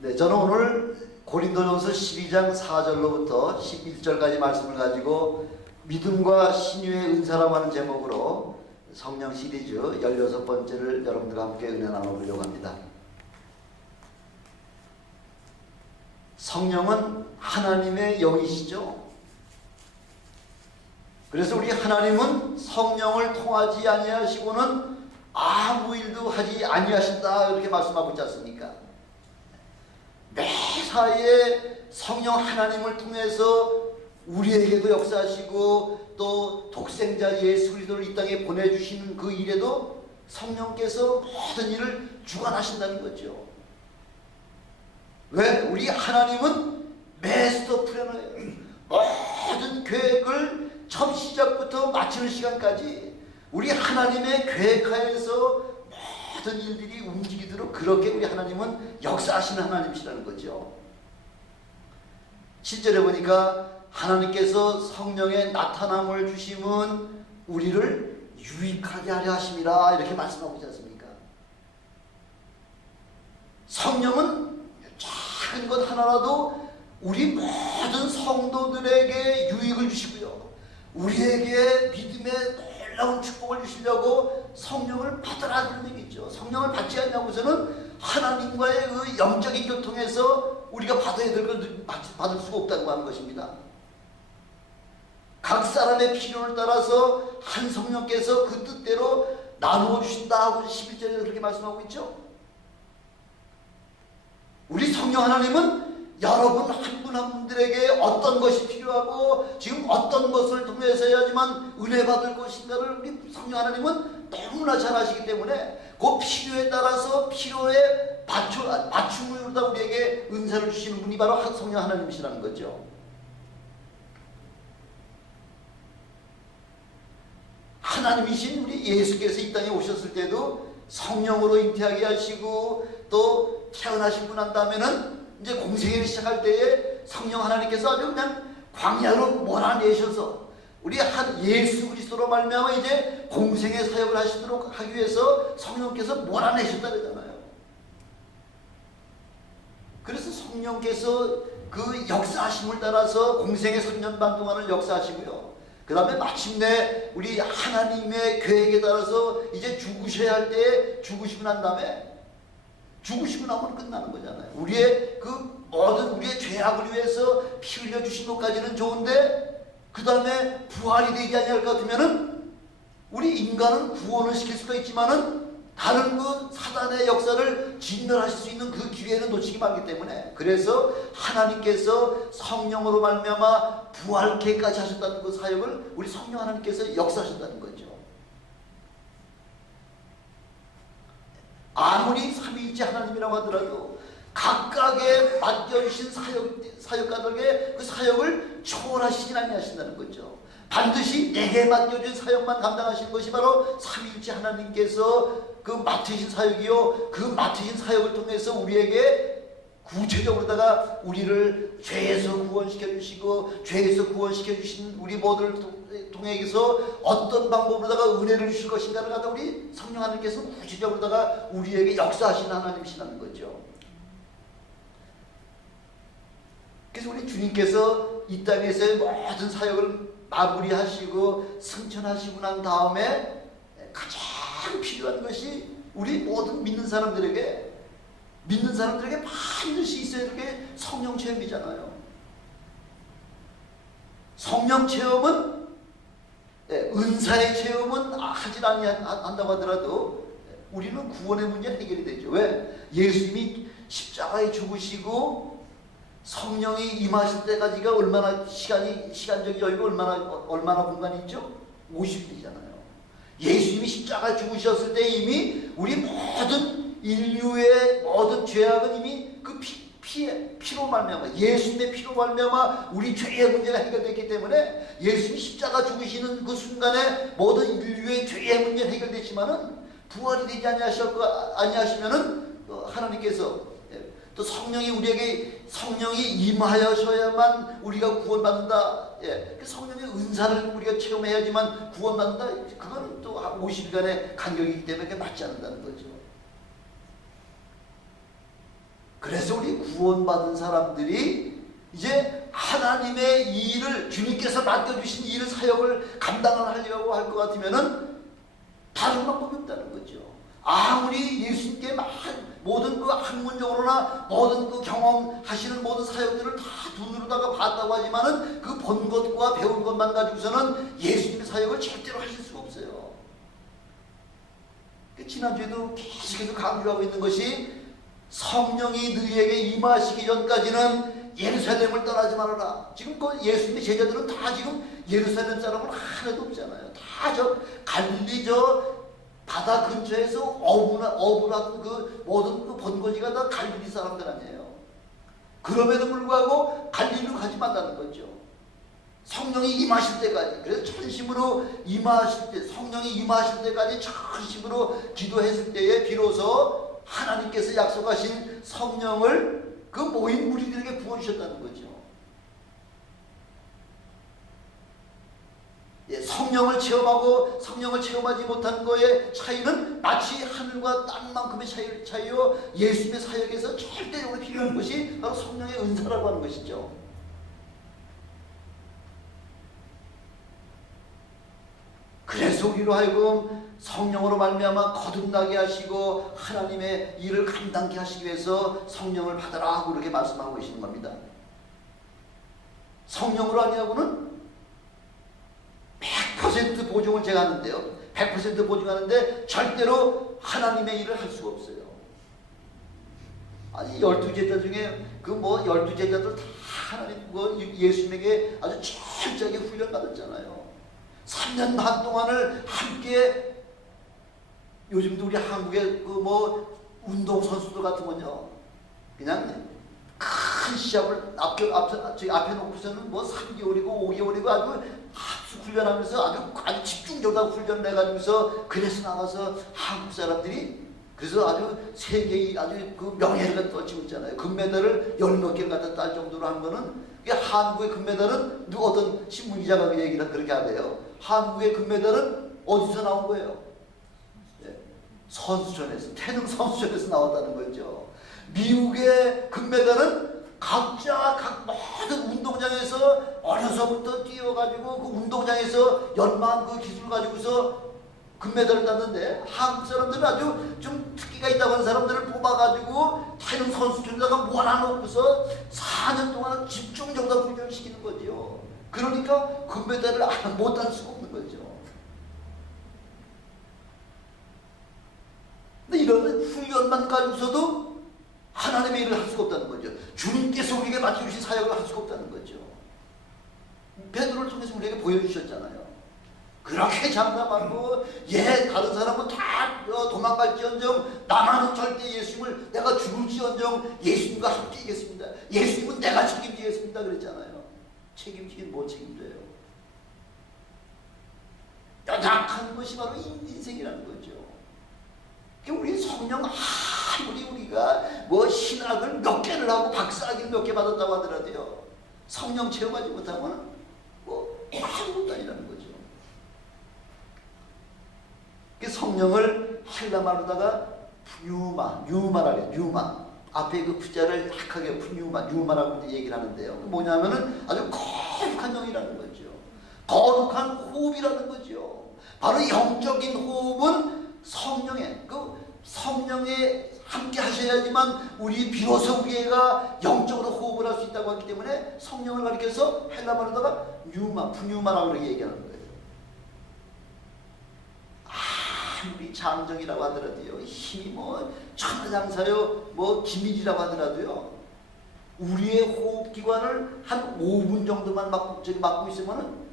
네, 저는 오늘 고린도전서 12장 4절로부터 11절까지 말씀을 가지고 믿음과 신유의 은사라고 하는 제목으로 성령 시리즈 16번째를 여러분들과 함께 은혜 나눠보려고 합니다. 성령은 하나님의 영이시죠. 그래서 우리 하나님은 성령을 통하지 아니하시고는 아무 일도 하지 아니하신다 이렇게 말씀하고 있지 않습니까? 매사에 성령 하나님을 통해서 우리에게도 역사하시고 또 독생자 예수 그리스도를 이 땅에 보내주시는 그 일에도 성령께서 모든 일을 주관하신다는 거죠. 왜? 우리 하나님은 메스터 플래너예요. 모든 계획을 처음 시작부터 마치는 시간까지 우리 하나님의 계획하에서 모든 일들이 움직이도록 그렇게 우리 하나님은 역사하시는 하나님이시라는 거죠. 실제로 보니까 하나님께서 성령의 나타남을 주심은 우리를 유익하게 하려 하심이라 이렇게 말씀하고 있지 않습니까? 성령은 작은 것 하나라도 우리 모든 성도들에게 유익을 주시고요, 우리에게 믿음의 놀라운 축복을 주시려고 성령을 받으라 그런 얘기죠. 성령을 받지 않냐고서는 하나님과의 그 영적인 교통에서 우리가 받아야 될 것을 받을 수가 없다고 하는 것입니다. 각 사람의 필요를 따라서 한 성령께서 그 뜻대로 나누어 주신다 하고 11절에 그렇게 말씀하고 있죠. 우리 성령 하나님은 여러분 한 분 한 분들에게 어떤 것이 필요하고 지금 어떤 것을 통해서 해야지만 은혜 받을 것인가를 우리 성령 하나님은 너무나 잘 아시기 때문에 그 필요에 따라서 필요에 맞춤으로 우리에게 은사를 주시는 분이 바로 성령 하나님이시라는 거죠. 하나님이신 우리 예수께서 이 땅에 오셨을 때도 성령으로 잉태하게 하시고 또 태어나시고 난 다음에는 이제 공생애를 시작할 때에 성령 하나님께서 아주 그냥 광야로 몰아내셔서 우리 한 예수 그리스도로 말미암아 이제 공생애 사역을 하시도록 하기 위해서 성령께서 몰아내셨다 그러잖아요. 그래서 성령께서 그 역사하심을 따라서 공생애 3년 반 동안을 역사하시고요, 그 다음에 마침내 우리 하나님의 계획에 따라서 이제 죽으셔야 할 때 죽으시고 난 다음에 죽으시고 나면 끝나는 거잖아요. 우리의 그 모든 우리의 죄악을 위해서 피 흘려 주신 것까지는 좋은데 그 다음에 부활이 되지 아니할 것 같으면은 우리 인간은 구원을 시킬 수가 있지만은 다른 그 사단의 역사를 진멸하실 수 있는 그 기회는 놓치기 많기 때문에, 그래서 하나님께서 성령으로 말미암아 부활케까지 하셨다는 그 사역을 우리 성령 하나님께서 역사하셨다는 거죠. 아무리 삼위일체 하나님이라고 하더라도 각각의 맡겨주신 사역가들에게 그 사역을 초월하시진 아니하신다는 거죠. 반드시 내게 맡겨준 사역만 감당하시는 것이 바로 삼위일체 하나님께서 그 맡으신 사역이요, 그 맡으신 사역을 통해서 우리에게 구체적으로다가 우리를 죄에서 구원시켜 주시고 죄에서 구원시켜 주신 우리 모두를 통해서 어떤 방법으로다가 은혜를 주실 것인가를 갖다 우리 성령 하나님께서 구체적으로다가 우리에게 역사하시는 하나님이시라는 거죠. 그래서 우리 주님께서 이 땅에서의 모든 사역을 마무리하시고 승천하시고 난 다음에 가장 필요한 것이 우리 모든 믿는 사람들에게 반드시 있어야 될 게 성령 체험이잖아요. 성령 체험은 은사의 체험은 하지 않는다고 하더라도 우리는 구원의 문제는 해결이 되죠. 왜? 예수님이 십자가에 죽으시고 성령이 임하실 때까지가 얼마나 시간적인 여유가 얼마나 공간이 있죠? 50일이잖아요. 예수님이 십자가에 죽으셨을 때 이미 우리 모든 인류의 모든 죄악은 이미 그 피로 말미암아, 예수님의 피로 말미암아 우리 죄의 문제가 해결됐기 때문에 예수님이 십자가 죽으시는 그 순간에 모든 인류의 죄의 문제는 해결됐지만은 부활이 되지 아니하시면은 하나님께서 또 성령이 임하여셔야만 우리가 구원받는다. 그 성령의 은사를 우리가 체험해야지만 구원받는다. 그건 또 50일간의 간격이기 때문에 그게 맞지 않는다는 거죠. 그래서 우리 구원받은 사람들이 이제 하나님의 이 일을, 주님께서 맡겨주신 이 일을, 사역을 감당을 하려고 할 것 같으면은 다른 방법이 없다는 거죠. 아무리 예수님께 모든 그 학문적으로나 모든 그 경험하시는 모든 사역들을 다 눈으로다가 봤다고 하지만은 그 본 것과 배운 것만 가지고서는 예수님의 사역을 절대로 하실 수가 없어요. 지난주에도 계속해서 강조하고 있는 것이, 성령이 너희에게 임하시기 전까지는 예루살렘을 떠나지 말아라. 지금 그 예수님의 제자들은 다 지금 예루살렘 사람은 하나도 없잖아요. 다 저 갈릴리 저 바다 근처에서 어부라던 그 모든 그 번거지가 다 갈릴리 사람들 아니에요. 그럼에도 불구하고 갈릴리로 가지 말라는 거죠. 성령이 임하실 때까지. 그래서 전심으로 임하실 때, 성령이 임하실 때까지 전심으로 기도했을 때에 비로소 하나님께서 약속하신 성령을 그 모인 무리들에게 부어주셨다는 거죠. 예, 성령을 체험하고 성령을 체험하지 못한 거의 차이는 마치 하늘과 땅만큼의 차이요, 예수님의 사역에서 절대적으로 필요한 것이 바로 성령의 은사라고 하는 것이죠. 그래서 우리로 하여금 성령으로 말미암아 거듭나게 하시고 하나님의 일을 감당케 하시기 위해서 성령을 받아라 하고 그렇게 말씀하고 계시는 겁니다. 성령으로 아니하고는 100% 보증을 제가 하는데요, 100% 보증하는데 절대로 하나님의 일을 할 수가 없어요. 아니 12제자 중에 그 12제자들 다 하나님 예수님에게 아주 철저하게 훈련받았잖아요. 3년 반 동안을 함께, 요즘도 우리 한국의 그 운동선수들 같은 건요, 그냥 큰 시합을 앞에 놓고서는 3개월이고 5개월이고 아주 합숙 훈련하면서 아주 집중적으로 훈련을 해가지고서 그래서 나가서 한국 사람들이 그래서 아주 세계의 아주 그 명예를 떨치고 있잖아요. 금메달을 10몇 개를 갖다 딸 정도로 한 거는, 한국의 금메달은 어떤 신문기자가 그 얘기를 그렇게 하대요. 한국의 금메달은 어디서 나온 거예요? 선수촌에서, 태릉 선수촌에서 나왔다는 거죠. 미국의 금메달은 각 모든 운동장에서 어려서부터 뛰어가지고 그 운동장에서 연마한 그 기술을 가지고서 금메달을 땄는데, 한국 사람들은 아주 좀 특기가 있다고 하는 사람들을 뽑아가지고 태릉 선수촌에다가 모아놓고서 4년 동안 집중적으로 훈련을 시키는 거죠. 그러니까 금메달을 못 딸 수가 없는 거죠. 근데 이런 훈련만 가지고서도 하나님의 일을 할 수가 없다는 거죠. 주님께서 우리에게 맡겨주신 사역을 할 수가 없다는 거죠. 베드로를 통해서 우리에게 보여주셨잖아요. 그렇게 장담하고, 다른 사람은 다 도망갈지언정 나만은 절대 예수님을, 내가 죽을지언정 예수님과 함께 있겠습니다. 예수님은 내가 책임지겠습니다 그랬잖아요. 책임지긴 못 책임져요. 연약한 것이 바로 인생이라는 거죠. 우리 성령 아무리 우리가 신학을 몇 개를 하고 박사학위를 몇 개 받았다고 하더라도요, 성령 체험하지 못하면 아무것도 아니라는 거죠. 성령을 헬라말로다가 뉴마라 그래요. 뉴마. 앞에 그 부자를 약하게 뉴마라고 얘기를 하는데요. 뭐냐면은 아주 거룩한 영이라는 거죠. 거룩한 호흡이라는 거죠. 바로 영적인 호흡은 성령에 함께 하셔야지만 우리가 영적으로 호흡을 할 수 있다고 하기 때문에, 성령을 가리켜서 헬라말로다가 푸뉴마라고 그렇게 얘기하는 거예요. 아무리 장정이라고 하더라도요, 힘이 천하장사요, 기밀이라고 하더라도요, 우리의 호흡기관을 한 5분 정도만 막고 있으면은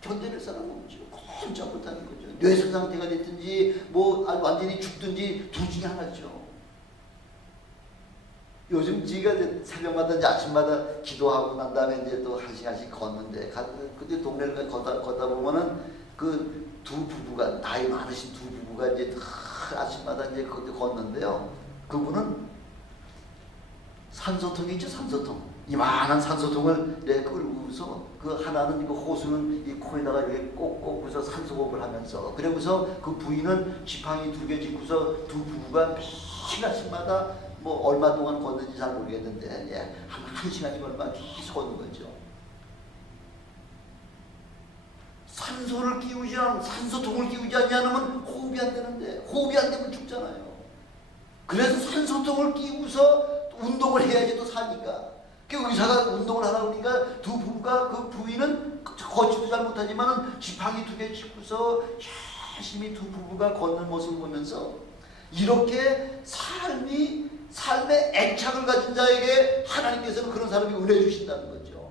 견뎌낼 사람은 없죠. 꼼짝 못하는 거죠. 뇌사 상태가 됐든지 완전히 죽든지 둘 중에 하나죠. 요즘 제가 새벽마다 이제 아침마다 기도하고 난 다음에 이제 또 1시간씩 걷는데, 그때 동네를 걷다 보면은 그 두 부부가, 나이 많으신 두 부부가 이제 아침마다 이제 걷는데요. 그분은 산소통이 있죠, 산소통. 이만한 산소통을 끌고서, 그 하나는 그 호수는 이 코에다가 이렇게 꼭 꽂고서 산소호흡을 하면서, 그러고서 그 부인은 지팡이 2개 짚고서 두 부부가 매일 아침마다 뭐 얼마 동안 걷는지 잘 모르겠는데 예, 한 시간이 얼마 계속 걷는 거죠. 산소통을 끼우지 않으면 호흡이 안 되는데 호흡이 안 되면 죽잖아요. 그래서 산소통을 끼우서 운동을 해야지 또 사니까. 그 의사가 운동을 하라 그러니까 두 부부가 그 부인은 걷지도 잘 못하지만 지팡이 2개 짚고서 열심히 두 부부가 걷는 모습을 보면서 이렇게 삶의 애착을 가진 자에게 하나님께서는 그런 사람이 은혜 주신다는 거죠.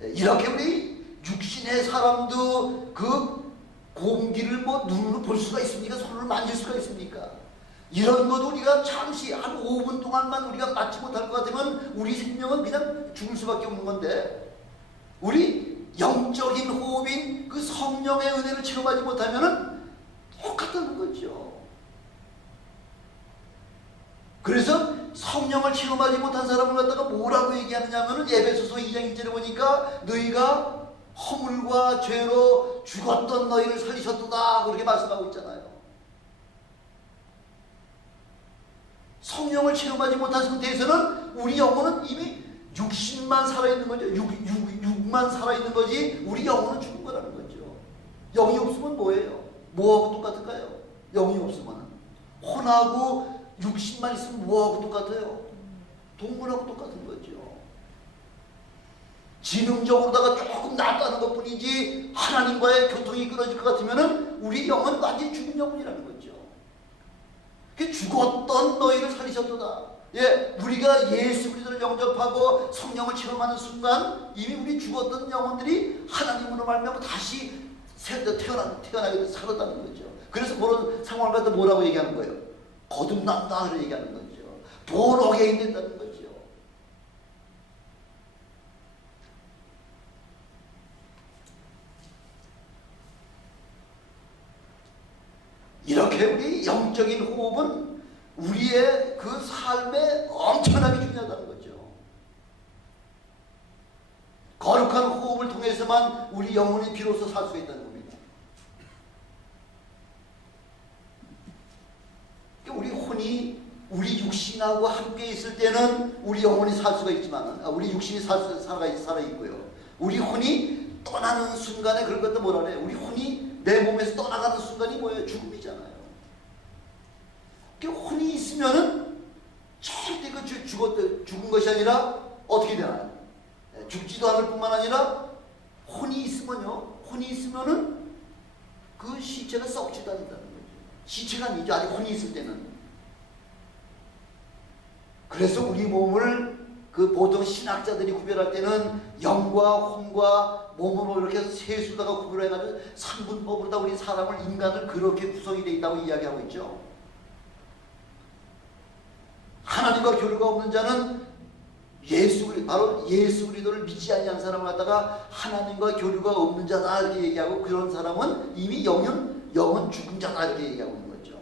이렇게 우리 육신의 사람도 그 공기를 뭐 눈으로 볼 수가 있습니까? 손으로 만질 수가 있습니까? 이런 것도 우리가 잠시 한 5분 동안만 우리가 맞지 못할 것 같으면 우리 생명은 그냥 죽을 수밖에 없는 건데, 우리 영적인 호흡인 그 성령의 은혜를 체험하지 못하면 똑같다는 거죠. 그래서 성령을 체험하지 못한 사람을 갖다가 뭐라고 얘기하느냐 하면 에베소서 2장 1절에 보니까 너희가 허물과 죄로 죽었던 너희를 살리셨도다 그렇게 말씀하고 있잖아요. 성령을 체험하지 못한 상태에서는 우리 영혼은 이미 육신만 살아있는 거죠. 육만 살아있는 거지 우리 영혼은 죽은 거라는 거죠. 영이 없으면 뭐예요? 뭐하고 똑같을까요? 영이 없으면 혼하고 육신만 있으면 뭐하고 똑같아요? 동물하고 똑같은 거죠. 지능적으로다가 조금 낫다는 것 뿐이지 하나님과의 교통이 끊어질 것 같으면 우리 영은 완전히 죽은 영혼이라는 거죠. 죽었던 너희를 살리셨도다. 예, 우리가 예수 그리스도를 영접하고 성령을 체험하는 순간 이미 우리 죽었던 영혼들이 하나님으로 말미암아 다시 태어나게 살았다는 거죠. 그래서 그런 상황을 갖다 뭐라고 얘기하는 거예요? 거듭난다 얘기하는 거죠. 본어게인 된다는 거죠. 이렇게 우리 영적인 호흡은 우리의 그 삶에 엄청나게 중요하다는 거죠. 거룩한 호흡을 통해서만 우리 영혼이 비로소 살 수 있다는 겁니다. 우리 혼이 우리 육신하고 함께 있을 때는 우리 영혼이 살 수가 있지만, 우리 육신이 살아 있고요. 우리 혼이 떠나는 순간에 그런 것도 뭐라 그래요? 우리 혼이 내 몸에서 떠나가는 순간이 뭐예요? 죽음이잖아요. 혼이 있으면은 절대 그 죽은 것이 아니라 어떻게 되나요? 죽지도 않을 뿐만 아니라 혼이 있으면은 그 시체가 썩지도 않는다는 거죠. 시체가 아니죠. 아직 혼이 있을 때는. 그래서 우리 몸을 그 보통 신학자들이 구별할 때는 영과 혼과 몸으로 이렇게 세수다가 구별해가지고 3분법으로 우리 사람을 인간을 그렇게 구성이 되어 있다고 이야기하고 있죠. 하나님과 교류가 없는 자는 바로 예수 그리스도를 믿지 아니한 사람을 갖다가 하나님과 교류가 없는 자다 이렇게 얘기하고, 그런 사람은 이미 영은 죽은 자다 이렇게 얘기하고 있는 거죠.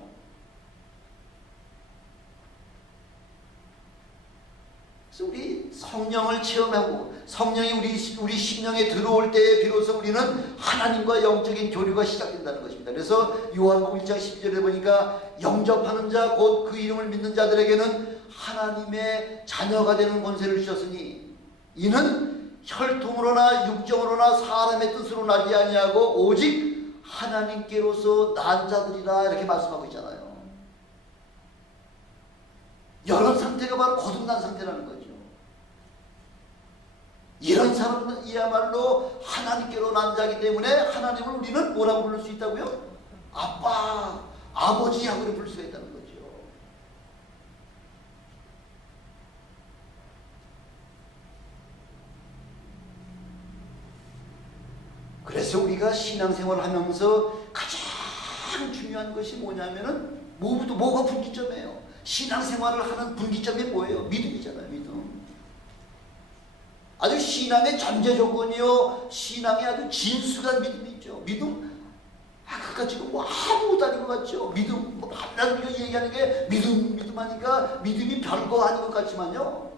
그래서 우리 성령을 체험하고 성령이 우리 심령에 들어올 때에 비로소 우리는 하나님과 영적인 교류가 시작된다는 것입니다. 그래서 요한복음 1장 12절에 보니까 영접하는 자 곧 그 이름을 믿는 자들에게는 하나님의 자녀가 되는 권세를 주셨으니 이는 혈통으로나 육정으로나 사람의 뜻으로 나지 아니하고 오직 하나님께로서 난 자들이라 이렇게 말씀하고 있잖아요. 이런 상태가 바로 거듭난 상태라는 거죠. 이런 사람은이야말로 하나님께로 난 자이기 때문에 하나님을 우리는 뭐라고 부를 수 있다고요? 아빠, 아버지하고 부를 수가 있다는 거죠. 그래서 우리가 신앙생활을 하면서 가장 중요한 것이 뭐냐면은 뭐가 분기점이에요. 신앙생활을 하는 분기점이 뭐예요? 믿음이잖아요. 믿음. 아주 신앙의 전제 조건이요, 신앙의 아주 진수가 믿음이죠. 믿음? 그까 지금 아무것도 아닌 것 같죠. 믿음, 맨날 우리가 얘기하는 게 믿음 하니까 믿음이 별거 아닌 것 같지만요,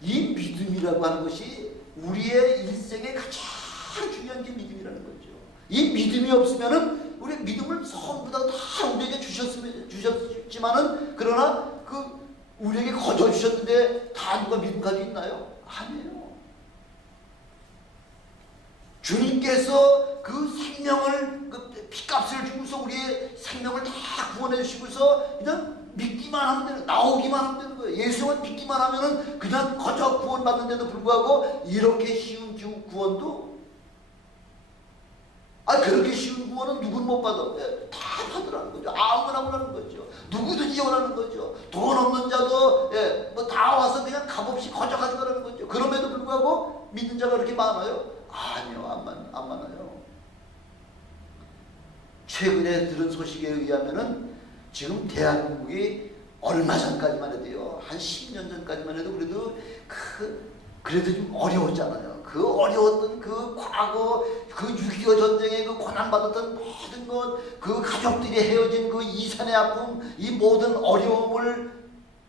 이 믿음이라고 하는 것이 우리의 일생의 가장 중요한 게 믿음이라는 거죠. 이 믿음이 없으면은 우리 믿음을 전부 다 우리에게 주셨지만은 그러나 우리에게 거저 주셨는데 다 누가 믿음 가지고 있나요? 아니에요. 주님께서 그 생명을 피값을 주고서 우리의 생명을 다 구원해 주시고서 그냥 믿기만 하면 되는, 나오기만 하면 되는 거예요. 예수만 믿기만 하면은 그냥 거저 구원받는데도 불구하고 이렇게 쉬운 구원도, 그렇게 쉬운 구원은 누군 못 받아. 다 받으라는 거죠. 아무나 오라는 거죠. 누구든지 오라는 거죠. 돈 없는 자도 뭐 다 와서 그냥 값없이 거저 가져가라는 거죠. 그럼에도 불구하고 믿는 자가 그렇게 많아요? 아니요, 안 많아요. 최근에 들은 소식에 의하면은 지금 대한민국이 얼마 전까지만 해도요, 한 10년 전까지만 해도 그래도 좀 어려웠잖아요. 그 어려웠던 그 과거, 그 6.25 전쟁에 그 고난받았던 모든 것, 그 가족들이 헤어진 그 이산의 아픔, 이 모든 어려움을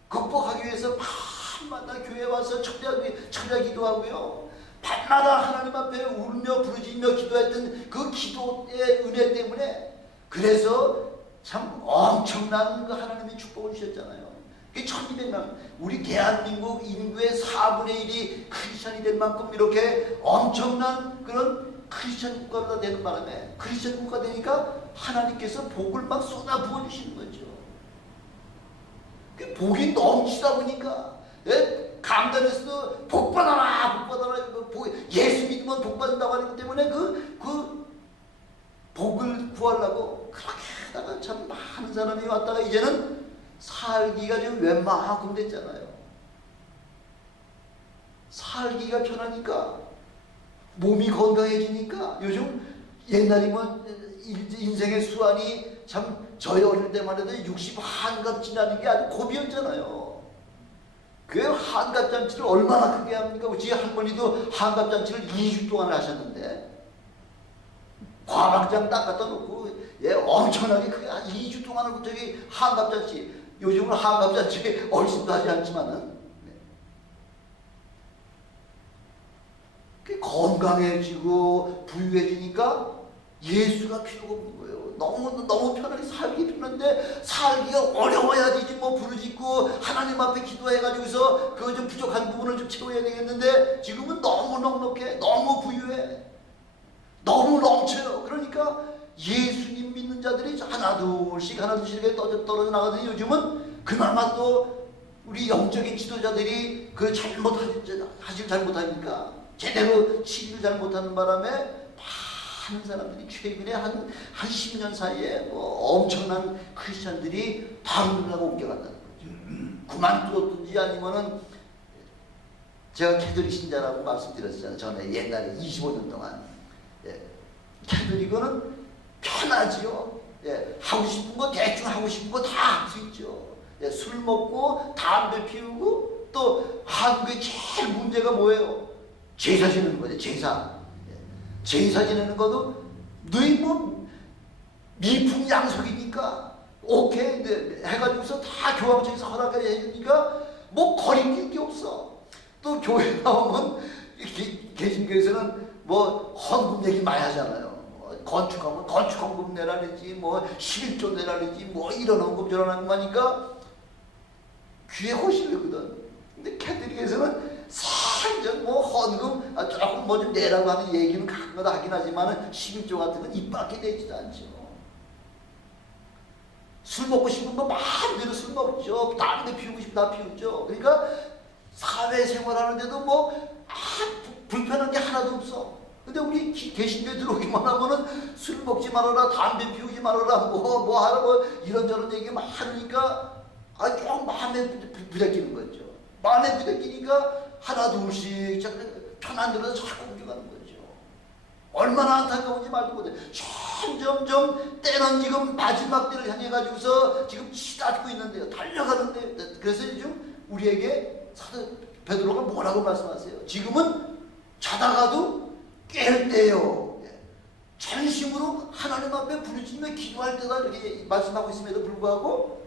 극복하기 위해서 밤마다 교회 와서 철야 기도하고요. 밤마다 하나님 앞에 울며 부르짖며 기도했던 그 기도의 은혜 때문에, 그래서 참 엄청난 그 하나님의 축복을 주셨잖아요. 1200만, 우리 대한민국 인구의 4분의 1이 크리스천이 될 만큼 이렇게 엄청난 그런 크리스천 국가가 되는 바람에, 크리스천 국가 되니까 하나님께서 복을 막 쏟아 부어주시는 거죠. 복이 넘치다 보니까, 강단에서도 복 받아라, 복 받아라, 예수 믿으면 복 받는다고 하기 때문에 그 복을 구하려고 그렇게 참 많은 사람이 왔다가 이제는 살기가 지금 웬만큼 됐잖아요. 살기가 편하니까, 몸이 건강해지니까, 요즘 옛날이면 인생의 수완이 참 저희 어릴 때만 해도 60 한갑 지나는 게 아주 고비였잖아요. 그 한갑잔치를 얼마나 크게 합니까? 우리 할머니도 한갑잔치를 2주 동안 하셨는데, 과막장 딱 갖다 놓고 엄청나게 크게 2주 동안을 저기 한갑잔치, 요즘은 한갑잔치 얼씬도 하지 않지만은 건강해지고 부유해지니까 예수가 필요가 없는 거예요. 너무 편하게 살기 편한데, 살기가 어려워야 되지. 뭐 부르짖고 하나님 앞에 기도해가지고서 그 좀 부족한 부분을 좀 채워야 되겠는데, 지금은 너무 넉넉해, 너무 부유해, 너무 넘쳐요. 그러니까 예수님 믿는 자들이 하나둘씩 이렇게 떨어져 나가더니, 요즘은 그나마 또 우리 영적인 지도자들이 그 하질 잘못하니까, 제대로 치료를 잘못하는 바람에 많은 사람들이 최근에 한 10년 사이에 뭐 엄청난 크리스천들이 다른데라고 옮겨간다는 거죠. 그만두었든지 아니면은, 제가 캐톨릭 신자라고 말씀드렸잖아요. 전에 옛날에 25년 동안. 캐톨릭은 편하지요. 하고 싶은 거, 대충 하고 싶은 거 다 할 수 있죠. 술 먹고 담배 피우고, 또 한국의 제일 문제가 뭐예요? 제사 지내는 거죠. 제사 지내는 것도 너희 뭐 미풍양속이니까 오케이 해가지고서 다 교황청에서 허락을 해주니까 뭐 거리낄 게 없어. 또 교회 나오면 개신교에서는 뭐 헌금 얘기 많이 하잖아요. 건축하면 건축헌금 내라든지, 뭐 11조 내라든지, 뭐 이런 헌금 저런 헌금 하니까 귀에 호실르거든. 근데 캐톨릭에서는 살짝 뭐 헌금 조금 뭐 좀 내라고 하는 얘기는 가끔가다 하긴 하지만 11조 같은 건 입 밖에 내지도 않죠. 술 먹고 싶은 거 마음대로 술 먹죠. 담배 피우고 싶으면 다 피우죠. 그러니까 사회생활 하는데도 뭐 불편한 게 하나도 없어. 근데 우리 개신교에 들어오기만 하면은 술 먹지 말아라, 담배 피우지 말아라, 뭐 하라, 뭐 이런저런 얘기 많으니까 좀 마음에 부대끼는 거죠. 마음에 부대끼니까 하나 둘씩 편한 데로 자꾸 옮겨가는 거죠. 얼마나 안타까운지 말도 못해. 점점점 때는 지금 마지막 때를 향해 가지고서 지금 치닫고 있는데요. 달려가는데, 그래서 요즘 우리에게 사도 베드로가 뭐라고 말씀하세요? 지금은 자다가도 깰 때요. 전심으로 하나님 앞에 부르짖며 기도할 때다, 이렇게 말씀하고 있음에도 불구하고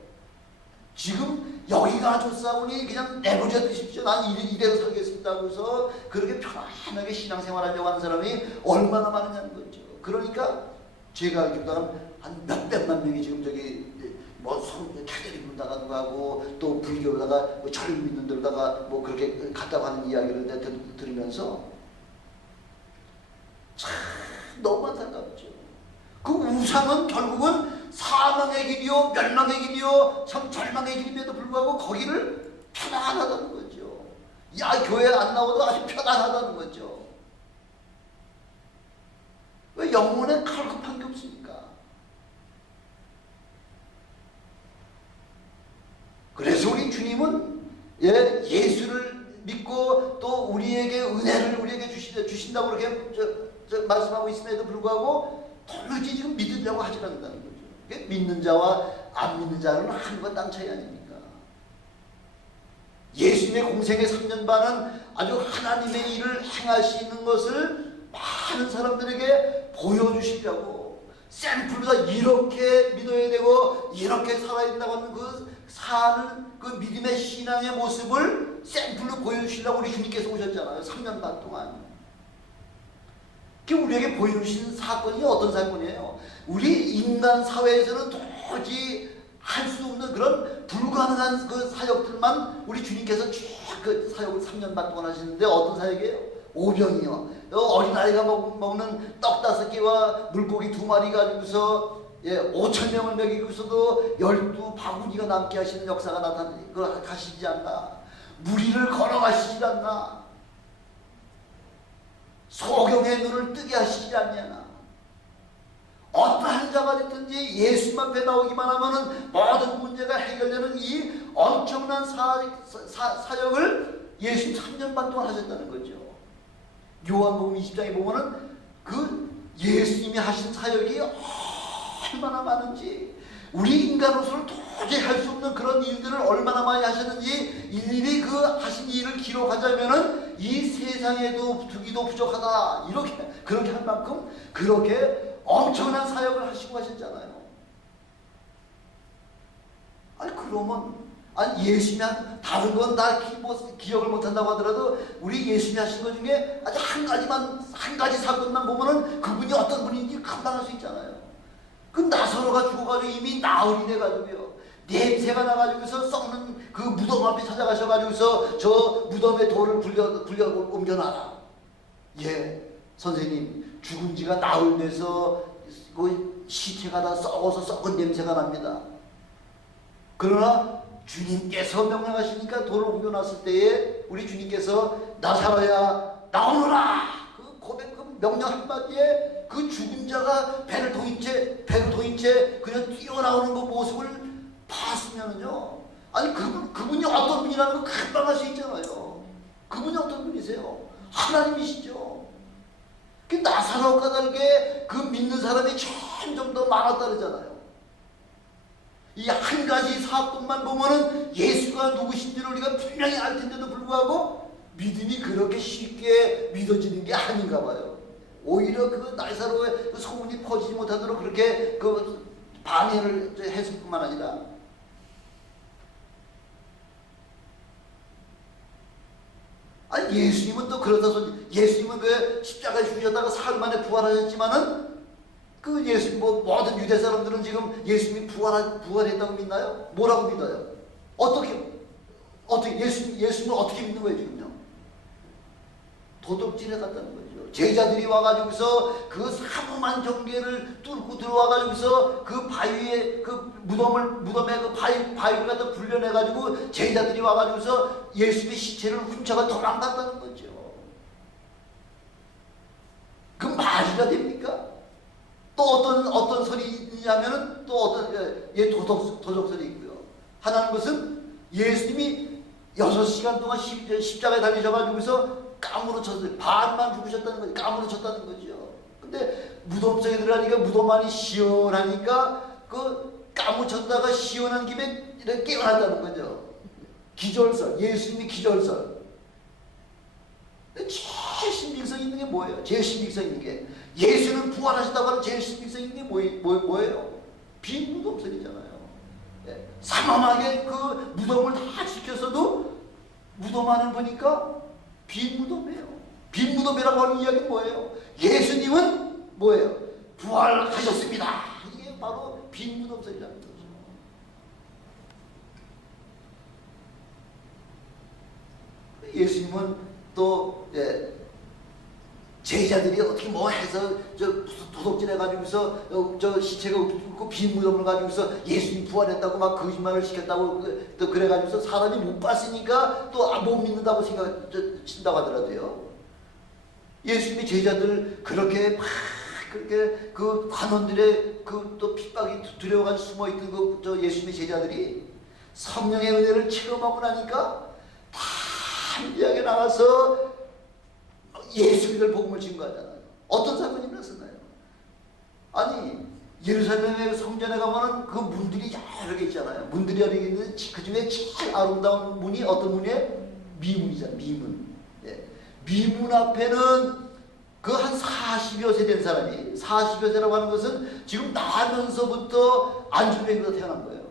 지금 여기가 좋사오니 그냥 내버려 두십시오. 난 이대로 살겠습니다 하고서 그렇게 편안하게 신앙생활하려고 하는 사람이 얼마나 많으냐는 거죠. 그러니까 제가 알기로는 한 몇백만 명이 지금 저기 뭐 캐톨릭 분다가 하고 또 불교로다가 뭐 절 믿는 데로다가 뭐 그렇게 갔다고 하는 이야기를 들으면서 참 너무 안타깝죠. 그 우상은 결국은 사망의 길이요 멸망의 길이요 참 절망의 길임에도 불구하고 거기를 편안하다는 거죠. 야 교회 안 나오도 아주 편안하다는 거죠. 왜 영혼에 칼급한 게 없습니까? 그래서 우리 주님은 예수를 믿고 또 우리에게 은혜를 우리에게 주신다고 그렇게 말씀하고 있음에도 불구하고 도무지 지금 믿으려고 하지 않는다는 거죠. 믿는 자와 안 믿는 자는 하늘과 땅 차이 아닙니까? 예수님의 공생의 3년 반은 아주 하나님의 일을 행할 수 있는 것을 많은 사람들에게 보여주시려고 샘플보다 이렇게 믿어야 되고 이렇게 살아야 된다고 하는 그 사는 그 믿음의 신앙의 모습을 샘플로 보여주시려고 우리 주님께서 오셨잖아요. 3년 반 동안. 우리에게 보여주신 사건이 어떤 사건이에요? 우리 인간 사회에서는 도저히 할 수 없는 그런 불가능한 그 사역들만 우리 주님께서 쭉 그 사역을 3년 반 동안 하시는데 어떤 사역이에요? 오병이요. 어린아이가 먹는 떡 5개와 물고기 2마리 가지고서 5,000명을 먹이고서도 12바구니가 남게 하시는 역사가 가시지 않나? 무리를 걸어가시지 않나? 소경의 눈을 뜨게 하시지 않냐나? 어떠한 자가 됐든지 예수님 앞에 나오기만 하면은 모든 문제가 해결되는 이 엄청난 사역을 예수님 3년 반 동안 하셨다는 거죠. 요한복음 20장에 보면은 그 예수님이 하신 사역이 얼마나 많은지, 우리 인간으로서는 도저히 할 수 없는 그런 일들을 얼마나 많이 하셨는지 일일이 그 하신 일을 기록하자면은 이 세상에도 두기도 부족하다 이렇게 그렇게 할 만큼 그렇게 엄청난 사역을 하시고 하셨잖아요. 아니 그러면 예수님이 한 다른 건 다 기억을 못한다고 하더라도 우리 예수님이 하신 것 중에 아주 한 가지 사건만 보면은 그분이 어떤 분인지 감당할 수 있잖아요. 그 나사로가 죽어가지고 이미 나흘이 돼가지고요. 냄새가 나가지고서 썩는 그 무덤 앞에 찾아가셔가지고서 저 무덤에 돌을 굴려 옮겨놔라. 선생님 죽은 지가 나흘 돼서 그 시체가 다 썩어서 썩은 냄새가 납니다. 그러나 주님께서 명령하시니까 돌을 옮겨놨을 때에 우리 주님께서 나사로야 나오너라 그 고백 그 명령 한마디에 그 죽은 자가 배를 도인 채 그냥 뛰어나오는 그 모습을 봤으면은요, 아니 그분이 어떤 분이라는 거 금방 알 수 있잖아요. 그분이 어떤 분이세요? 하나님이시죠. 그 나사로가 다르게 그 믿는 사람이 점점 더 많았다 그러잖아요. 이 한 가지 사건만 보면은 예수가 누구신지를 우리가 분명히 알 텐데도 불구하고 믿음이 그렇게 쉽게 믿어지는 게 아닌가 봐요. 오히려 그 나사로의 그 소문이 퍼지지 못하도록 그렇게 그 방해를 했을 뿐만 아니라 예수님은 또 그러다서 예수님은 그 십자가에 죽으셨다가 사흘 만에 부활하셨지만은 그 예수님 모든 유대 사람들은 지금 예수님이 부활했다고 믿나요? 뭐라고 믿어요? 어떻게 예수님을 어떻게 믿는 거예요 지금요? 도둑질해 갔다는 거죠. 제자들이 와가지고서 그 사모만 경계를 뚫고 들어와가지고서 그 바위에 그 무덤에 그 바위를 갖다 굴려내가지고 제자들이 와가지고서 예수님의 시체를 훔쳐가 도망갔다는 거죠. 그 말이가 됩니까? 또 어떤 설이 있냐면은 또 어떤 도덕설이 있고요. 하나는 것은 예수님이 6시간 동안 십자가에 달리셔가지고서 까무러쳤어요. 반만 죽으셨다는 거죠. 까무러쳤다는 거죠. 근데 무덤 속에 들어가니까 무덤 안이 시원하니까 그 까무러쳤다가 시원한 김에 이렇게 깨어났다는 거죠. 기절설, 예수님이 기절설. 제일 신빙성 있는 게 뭐예요? 제일 신빙성 있는 게 예수는 부활하셨다고 하는 제일 신빙성 있는 게 뭐예요? 빈 무덤설이잖아요. 삼엄하게 그 무덤을 다 지켰어도 무덤 안을 보니까 빈 무덤이에요. 빈 무덤이라고 하는 이야기는 뭐예요? 예수님은 뭐예요? 부활하셨습니다. 이게 바로 빈무덤설이라는 거죠. 예수님은 또 제자들이 어떻게 뭐 해서 도둑질 해가지고서 저 시체가 없고 빈 무덤을 가지고서 예수님 부활했다고 막 거짓말을 시켰다고 또 그래가지고서 사람이 못 봤으니까 또 못 믿는다고 신다고 하더라도요. 예수님의 제자들 그렇게 막 그렇게 그 관원들의 그 또 핍박이 두려워가지고 숨어있던 저 예수님의 제자들이 성령의 은혜를 체험하고 나니까 다 한비하게 나가서 예수 믿을 복음을 증거하잖아요. 어떤 사건이 일어났었나요? 아니 예루살렘의 성전에 가면은 그 문들이 여러 개 있잖아요. 문들이 여러 개 있는데 그 중에 제일 아름다운 문이 어떤 문이에요? 미문이잖아요. 미문. 미문 앞에는 그 한 40여 세 된 사람이 40여 세라고 하는 것은 지금 나면서부터 안주병으로 태어난 거예요.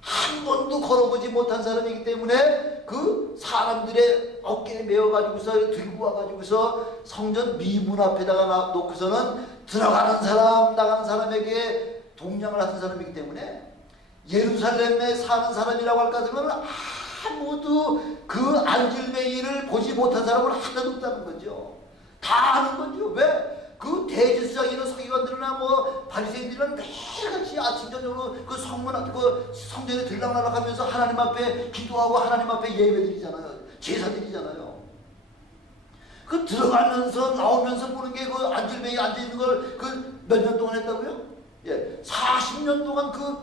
한 번도 걸어보지 못한 사람이기 때문에 그 사람들의 어깨에 메어가지고서 들고 와가지고서 성전 미문 앞에다가 놓고서는 들어가는 사람 나가는 사람에게 동량을 하던 사람이기 때문에 예루살렘에 사는 사람이라고 할까 하면 아무도 그 안질뱅이를 보지 못한 사람은 하나도 없다는 거죠. 다 아는 거죠. 왜? 그 대제사장이나 서기관들이나 뭐 바리새인들은 매일같이 아침 저녁으로 그 성문 그 성전에 들락날락하면서 하나님 앞에 기도하고 하나님 앞에 예배드리잖아요. 제사드리잖아요. 그 들어가면서 나오면서 보는 게 그 안질뱅이 앉아 있는 걸 그 몇 년 동안 했다고요? 40년 동안 그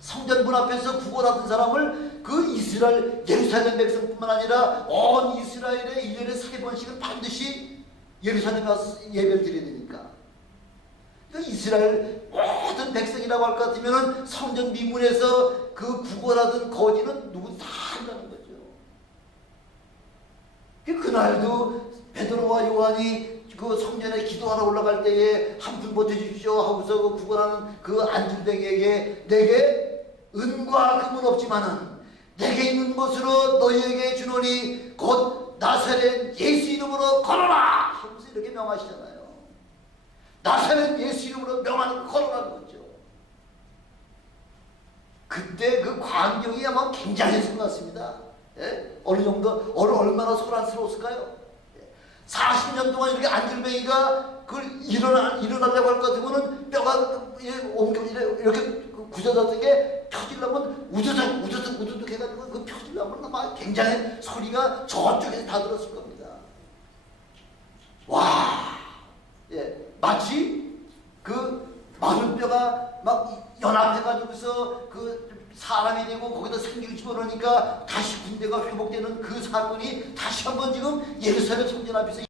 성전 문 앞에서 구걸하던 사람을 그 이스라엘 예루살렘 백성뿐만 아니라 온 이스라엘의 1년에 3번씩은 반드시 예루살렘에 가서 예배를 드려야 되니까. 그러니까 이스라엘 모든 백성이라고 할 것 같으면 성전 미문에서 그 구걸하던 거지는 누구 다 한다는 거죠. 그날도 베드로와 요한이 그 성전에 기도하러 올라갈 때에 한 푼 보태주십시오 하고서 그 구걸하는 그 안질뱅이에게 내게 은과 금은 없지만은 내게 있는 것으로 너희에게 주노니 곧 나사렛 예수 이름으로 걸어라 하면서 이렇게 명하시잖아요. 나사렛 예수 이름으로 명하는 걸어라는 거죠. 그때 그 광경이 아마 굉장했을 것 같습니다. 어느 정도 얼마나 소란스러웠을까요? 40년 동안 이렇게 안질뱅이가 그걸 일어나려고 할 것 같으면은 뼈가 이렇게 굳어졌던 게 펴지려면 우두둑 해가지고 그 펴지려면 아마 굉장히 소리가 저쪽에서 다 들었을 겁니다. 와, 마치 그 마른 뼈가 막 연합해가지고서 그 사람이 되고 거기다 생기를 집어넣으니까 다시 군대가 회복되는 그 사건이 다시 한번 지금 예루살렘 성전 앞에서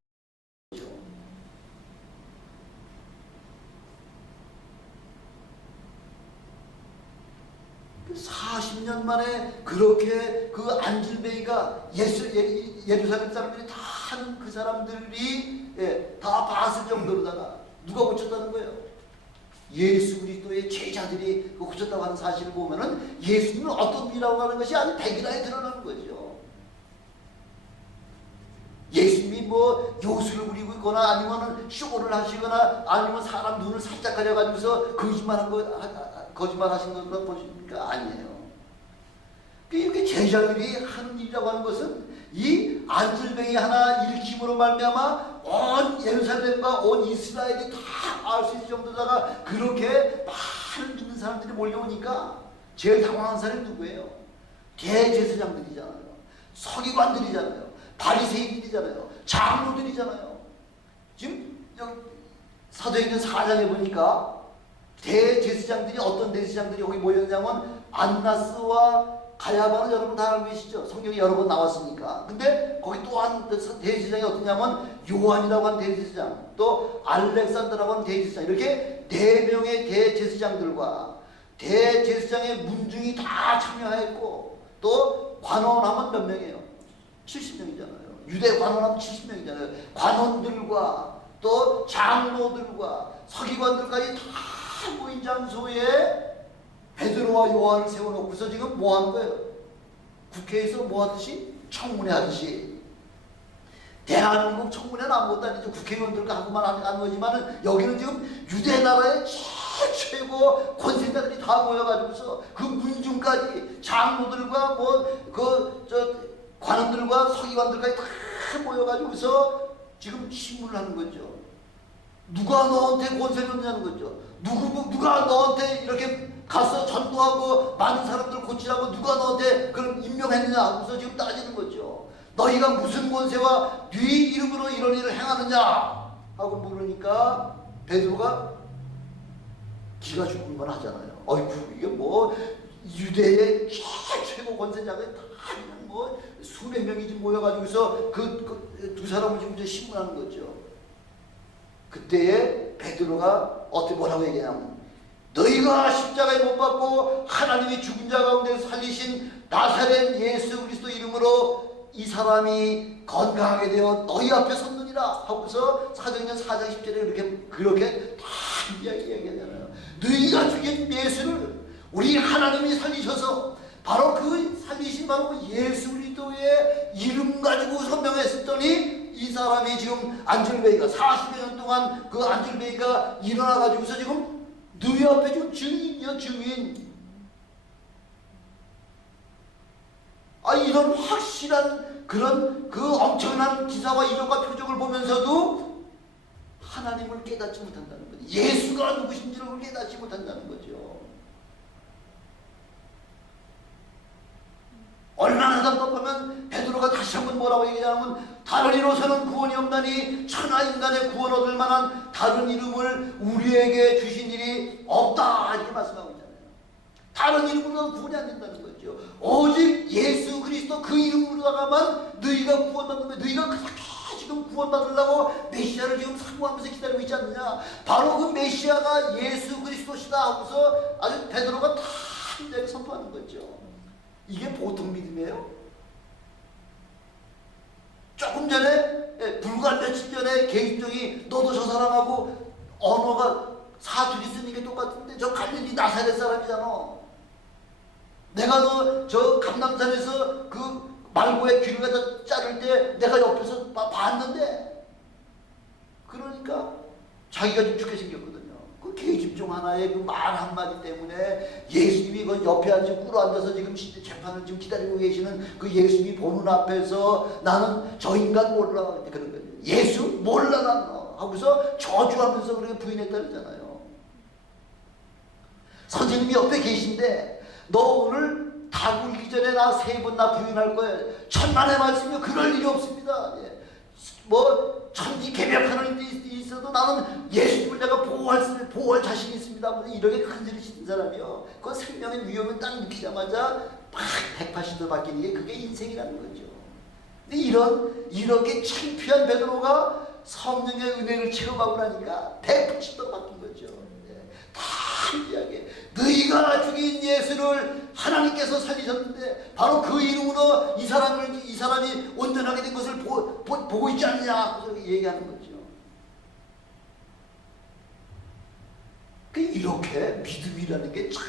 40년 만에 그렇게 그 안질뱅이가 예루살렘 사람들이 다 하는 그 사람들이 다 봤을 정도로다가 누가 고쳤다는 거예요? 예수 그리스도의 제자들이 고쳤다고 하는 사실을 보면은 예수님은 어떤 분이라고 하는 것이 아주 백일하에 드러나는 거죠. 예수님이 뭐 요술을 부리고 있거나 아니면 쇼를 하시거나 아니면 사람 눈을 살짝 가려가지고서 거짓말 하신 것으로 보십니까? 아니에요. 이렇게 제자들이 하는 일이라고 하는 것은 이 안질뱅이 하나 일으킴으로 말미암아 온 예루살렘과 온 이스라엘이 다 알 수 있을 정도다가 그렇게 많은 믿는 사람들이 몰려오니까 제일 당황한 사람이 누구예요? 대제사장들이잖아요. 서기관들이잖아요. 바리새인들이잖아요. 장로들이잖아요. 지금 사도행전 4장에 보니까 대제사장들이 어떤 대제사장들이 거기 모였냐면 안나스와 가야바는 여러분 다 알고 계시죠? 성경에 여러 번 나왔으니까. 근데 거기 또 한 대제사장이 어떠냐면 요한이라고 하는 대제사장, 또 알렉산더라고 하는 대제사장, 이렇게 4명의 대제사장들과 대제사장의 문중이 다 참여했고, 또 관원하면 몇 명이에요? 70명이잖아요. 유대 관원하면 70명이잖아요. 관원들과 또 장로들과 서기관들까지 다 모인 장소에 베드로와 요한을 세워놓고서 지금 뭐 하는 거예요? 국회에서 뭐 하듯이? 청문회 하듯이 대한민국 청문회는 아무것도 아니죠. 국회의원들과 하고만 하는 거지만은 여기는 지금 유대 나라의 최고 권세자들이 다 모여가지고서 그 문중까지 장로들과 관원들과 서기관들까지 다 모여가지고서 지금 신문을 하는 거죠. 누가 너한테 권세를 줬냐는 거죠. 누가 너한테 이렇게 가서 전도하고 많은 사람들 고치라고 누가 너한테 그런 임명했느냐 하고서 지금 따지는 거죠. 너희가 무슨 권세와 네 이름으로 이런 일을 행하느냐 하고 물으니까 베드로가 기가 죽은 건 하잖아요. 어이구 이게 뭐 유대의 최고 권세자가 다 뭐 수백 명이 지금 모여가지고서 그 두 사람을 지금 이제 신문하는 거죠. 그때에 베드로가 어떻게 뭐라고 얘기하냐면 너희가 십자가에 못 박고 하나님이 죽은 자 가운데 살리신 나사렛 예수 그리스도 이름으로 이 사람이 건강하게 되어 너희 앞에 섰느니라 하고서 사도행전 4장 10절에 그렇게 다 이야기하잖아요. 너희가 죽인 예수를 우리 하나님이 살리셔서 바로 그 살리신 바로 예수 그리스도의 이름 가지고 선명했더니 이 사람이 지금 안줄베이가 40여 년 동안 그 안줄베이가 일어나가지고서 지금 너희 앞에 지금 증인이야 증인. 이런 확실한 그런 그 엄청난 기사와 이력과 표적을 보면서도 하나님을 깨닫지 못한다는 거죠. 예수가 누구신지를 깨닫지 못한다는 거죠. 얼마나 답답하면 베드로가 다시 한번 뭐라고 얘기하냐면 다른 이로서는 구원이 없나니 천하 인간의 구원 얻을 만한 다른 이름을 우리에게 주신 일이 없다 이렇게 말씀하고 있잖아요. 다른 이름으로는 구원이 안 된다는 거죠. 오직 예수 그리스도 그 이름으로다가만 너희가 구원받는 거예요. 너희가 그렇게 지금 구원받으려고 메시아를 지금 사모하면서 기다리고 있지 않느냐. 바로 그 메시아가 예수 그리스도시다 하고서 아주 베드로가 다 이렇게 선포하는 거죠. 이게 보통 믿음이에요? 조금 전에 불과 며칠 전에 개인적이 너도 저 사람하고 언어가 사투리 쓰는 게 똑같은데 저 갈릴리 나사렛 사람이잖아. 내가 너 저 감남산에서 그 말고의 귀를 갖다 자를 때 내가 옆에서 봤는데 그러니까 자기가 좀 죽게 생겼거든요. 그 계집종 하나의 그 말 한마디 때문에 예수님이 그 옆에 앉아 꿇어 앉아서 지금 재판을 지금 기다리고 계시는 그 예수님이 보는 앞에서 나는 저 인간 몰라 그런 거예요. 예수 몰라 난 하고서 저주하면서 그렇게 부인했다 그러잖아요. 선생님이 옆에 계신데 너 오늘 다 굴기 전에 나 3번 나 부인할 거야. 천만의 말씀이요 그럴 일이 없습니다. 뭐 천지 개벽하는 일이 있어도 나는 예수님을 내가 보호할 자신이 있습니다. 이렇게 큰소리 치는 사람이요. 그 생명의 위험을 딱 느끼자마자 막 180도 바뀌는 게 그게 인생이라는 거죠. 근데 이렇게 창피한 베드로가 성령의 은혜를 체험하고 나니까 180도 바뀐 거죠. 다 이야기. 너희가 죽인 예수를 하나님께서 살리셨는데 바로 그 이름으로 이 사람이 온전하게 된 것을 보고 있지 않느냐 얘기하는 거죠. 이렇게 믿음이라는 게 참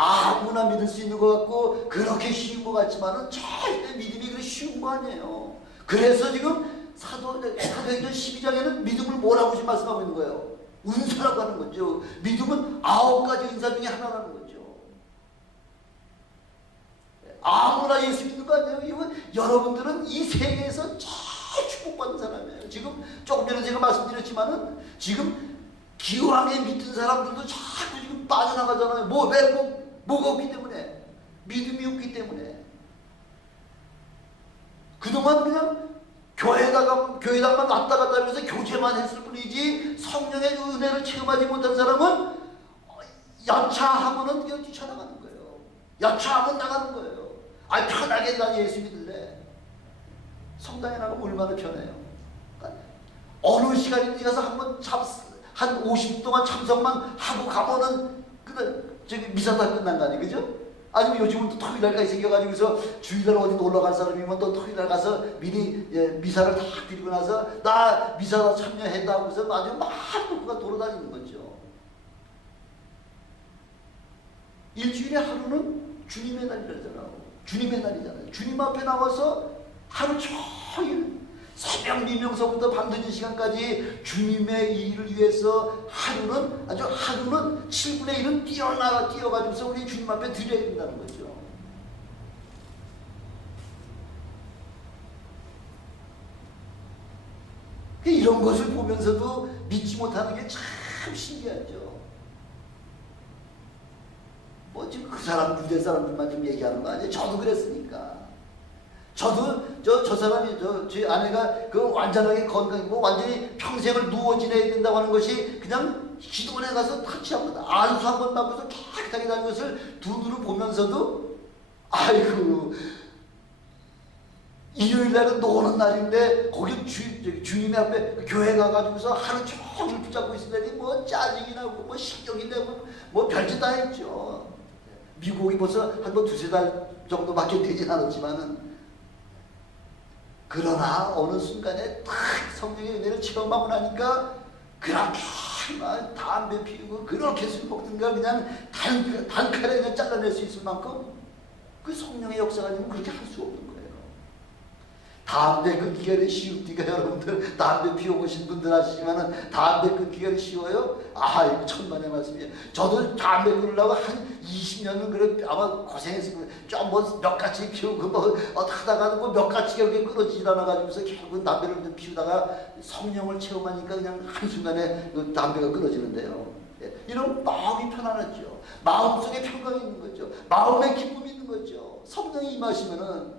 아무나 믿을 수 있는 것 같고 그렇게 쉬운 것 같지만은 절대 믿음이 그렇게 쉬운 거 아니에요. 그래서 지금 사도행전 12장에는 믿음을 뭐라고 지금 말씀하고 있는 거예요? 은사라고 하는 거죠. 믿음은 9가지 은사 중에 하나라는 거죠. 아무나 예수 믿는 거 아니에요. 이건 여러분들은 이 세계에서 제일 축복받은 사람이에요. 지금 조금 전에 제가 말씀드렸지만은 지금 기왕에 믿는 사람들도 자꾸 지금 빠져나가잖아요. 뭐가 없기 때문에 믿음이 없기 때문에 그동안 그냥 교회당만 왔다 갔다 하면서 교제만 했을 뿐이지 성령의 은혜를 체험하지 못한 사람은 여차하고는 뛰쳐나가는 거예요. 여차하면 나가는 거예요. 편하게 난 예수 믿을래. 성당에 나가면 얼마나 편해요. 어느 시간인지 가서 한 50분 동안 참석만 하고 가면은 미사 다 끝난 거 아니에요? 그죠? 아니면 요즘은 또 토요일날까지 생겨가지고서 주일날 어디 놀러갈 사람이면 또 토요일날 가서 미리 미사를 다 드리고 나서 나 미사 참여했다 하고서 아주 많은 돌아다니는 거죠. 일주일에 하루는 주님의 날이잖아요. 주님의 날이잖아요. 주님 앞에 나와서 하루 종일 새벽 미명서부터 밤늦은 시간까지 주님의 일을 위해서 하루는 7분의 1은 뛰어가지고서 우리 주님 앞에 드려야 된다는 거죠. 이런 것을 보면서도 믿지 못하는 게 참 신기하죠. 뭐 지금 그 사람 유대 사람들만 좀 얘기하는 거 아니에요? 저도 그랬으니까. 저도 저 사람이 저희 아내가 그 완전하게 건강이고 완전히 평생을 누워 지내야 된다고 하는 것이 그냥 기도원에 가서 터치합니다. 안수 한 번 받고서 깨끗하게 다는 것을 두 눈으로 보면서도 아이고 일요일 날은 노는 날인데 거기 주님 앞에 교회 가가지고서 하루 종일 붙잡고 있으더니 뭐 짜증이 나고 뭐 신경이 나고 뭐 별짓 다 했죠. 미국이 벌써 한 번 두세 달 정도밖에 되진 않았지만은 그러나 어느 순간에 탁 성령의 은혜를 체험하고 나니까 그렇게 막 담배 피우고 그렇게 술 먹든가 그냥 단칼에 그냥 잘라낼 수 있을 만큼 그 성령의 역사가 아니면 그렇게 할 수 없는 거예요. 담배 끊기가 쉬웁니까? 여러분들 담배 피워보신 분들 아시지만은 담배 끊기가 쉬워요? 아이고 천만의 말씀이에요. 저도 담배 끊으려고 한 20년은 그래 아마 고생했을 거예요. 좀 뭐 몇 가지 피우고 뭐 하다가 뭐 몇 가지가 그렇게 끊어지질 않아가지고서 결국은 담배를 좀 피우다가 성령을 체험하니까 그냥 한순간에 그 담배가 끊어지는데요. 이런 마음이 편안하죠. 마음속에 평강이 있는 거죠. 마음에 기쁨이 있는 거죠. 성령이 임하시면은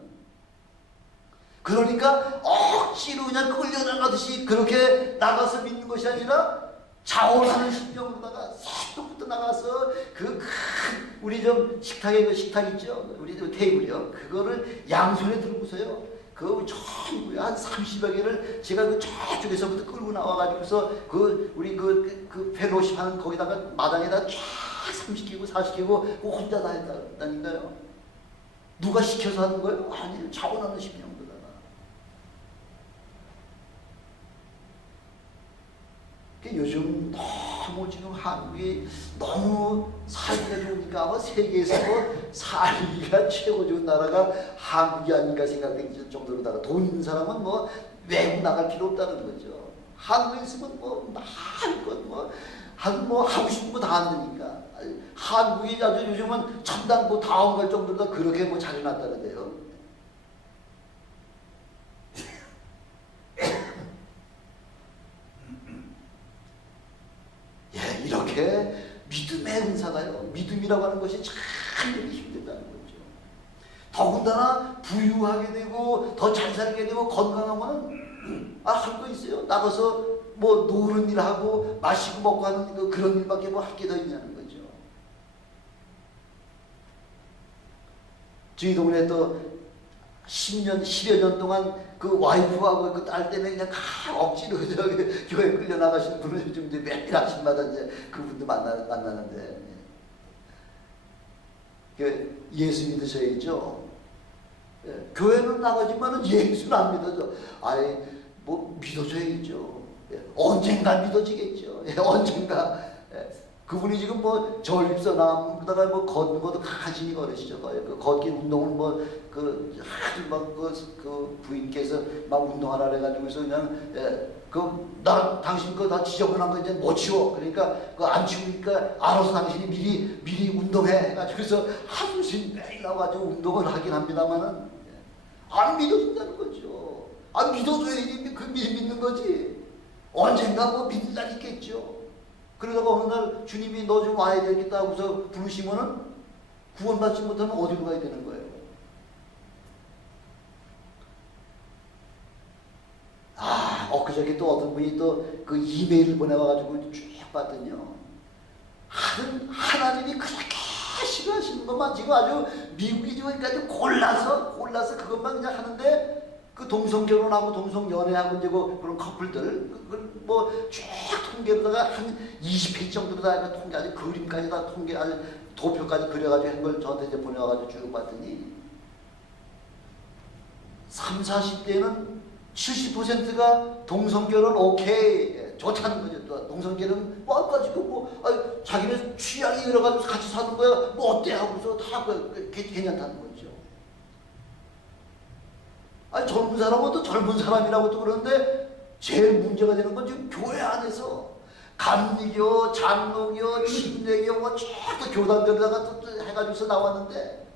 그러니까 억지로 그냥 끌려나가듯이 그렇게 나가서 믿는 것이 아니라 자원하는 심령으로다가 새벽부터 나가서 그 큰 우리 좀 식탁에 그 식탁 있죠? 우리 그 테이블이요. 그거를 양손에 들고서요. 그 전부 한 30여 개를 제가 그 저쪽에서부터 끌고 나와가지고서 그 우리 그 펠로십 하는 거기다가 마당에다 쫙 30개고 40개고 그 혼자 다 했다니까요. 누가 시켜서 하는 거예요? 아니에요. 자원하는 심령. 요즘 너무 지금 한국이 너무 살기가 좋으니까 아마 세계에서 뭐 살기가 최고 좋은 나라가 한국이 아닌가 생각될 정도로다가 돈 있는 사람은 뭐 외국 나갈 필요 없다는 거죠. 한국에 있으면 뭐 마음껏 뭐 하고 싶은 거 다 한다니까. 한국이 아주 요즘은 천당부 다음 갈 정도로 그렇게 뭐 잘해놨다는데요. 이렇게 믿음의 은사가요. 믿음이라고 하는 것이 참 힘들다는 거죠. 더군다나 부유하게 되고 더 잘 살게 되고 건강하면 할 거 있어요. 나가서 뭐 노는 일 하고 마시고 먹고 하는 그런 일밖에 뭐 할 게 더 있냐는 거죠. 저희 동네 또 10년, 10여 년 동안 그 와이프하고 그 딸 때문에 그냥 억지로 저기 교회 끌려 나가시는 분을 요즘 이제 매일 아침마다 이제 그분도 만나는데 그 예수 믿으셔야죠. 예, 교회는 나가지만은 예수는 안 믿어져. 아예 뭐 믿어줘야죠. 예, 언젠가 믿어지겠죠. 예, 언젠가. 예, 그분이 지금 뭐 전립선 암에다가 뭐 걷는 것도 간신히 걸으시죠. 그 걷기 운동을 뭐 그 아주 막 그 부인께서 막 운동하라 그래가지고서 그냥 나 당신 거 다 지저분한 거 이제 못 치워. 그러니까 그 안 치우니까 알아서 당신이 미리 운동해. 해가지고서 한숨씩 매일 나와가지고 운동을 하긴 합니다만은 안 믿어준다는 거죠. 안 믿어줘야지 그 믿는 거지. 언젠가 뭐 믿을 날 있겠죠. 그러다가 어느 날 주님이 너 좀 와야 되겠다 하고서 부르시면은 구원받지 못하면 어디로 가야 되는 거예요? 엊그저께 또 어떤 분이 또 그 이메일을 보내와가지고 쭉 봤더니요. 하나님이 그렇게 싫어하시는 것만 지금 아주 미국이 지금까지 골라서 그것만 그냥 하는데 그 동성결혼하고 동성연애하고 이제 그런 커플들 뭐 쭉 통계로다가 한 20페이지 정도로 다 통계 아주 그림까지 다 통계 아주 도표까지 그려가지고 한 걸 저한테 이제 보내와가지고 쭉 봤더니 3, 40대는 70%가 동성결혼 오케이 좋다는 거죠. 또 동성결혼 뭐 가지고 뭐 자기는 취향이 이래가지고 같이 사는 거야 뭐 어때 하고서 다 괜찮다는 거죠. 젊은 사람은 또 젊은 사람이라고 또 그러는데 제일 문제가 되는 건 지금 교회 안에서 감리교, 장로교, 침례교 뭐 쫙 교단별로다가 또 해가지고서 나왔는데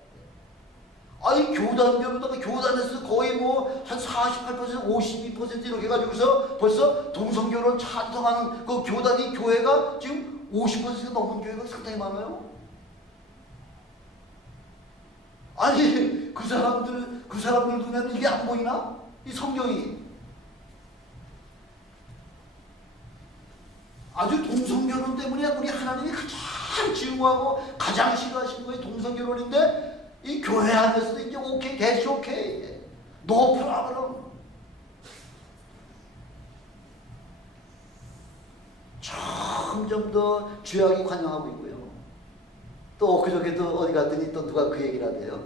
아니 교단별로다가 교단에서 거의 뭐 한 48%, 52% 이렇게 해가지고서 벌써 동성결혼 찬성하는 그 교단이 교회가 지금 50% 넘은 교회가 상당히 많아요. 아니 그 사람들 눈에는 이게 안 보이나? 이 성경이 아주 동성결혼 때문에 우리 하나님이 가장 증오하고 가장 싫어하시는 것이 동성결혼인데 이 교회 안에서도 이제 오케이, 대시 오케이, 노 프라블럼. 점점 더 죄악이 관영하고 있고요. 또 엊그저께도 어디 갔더니 또 누가 그 얘기를 하대요.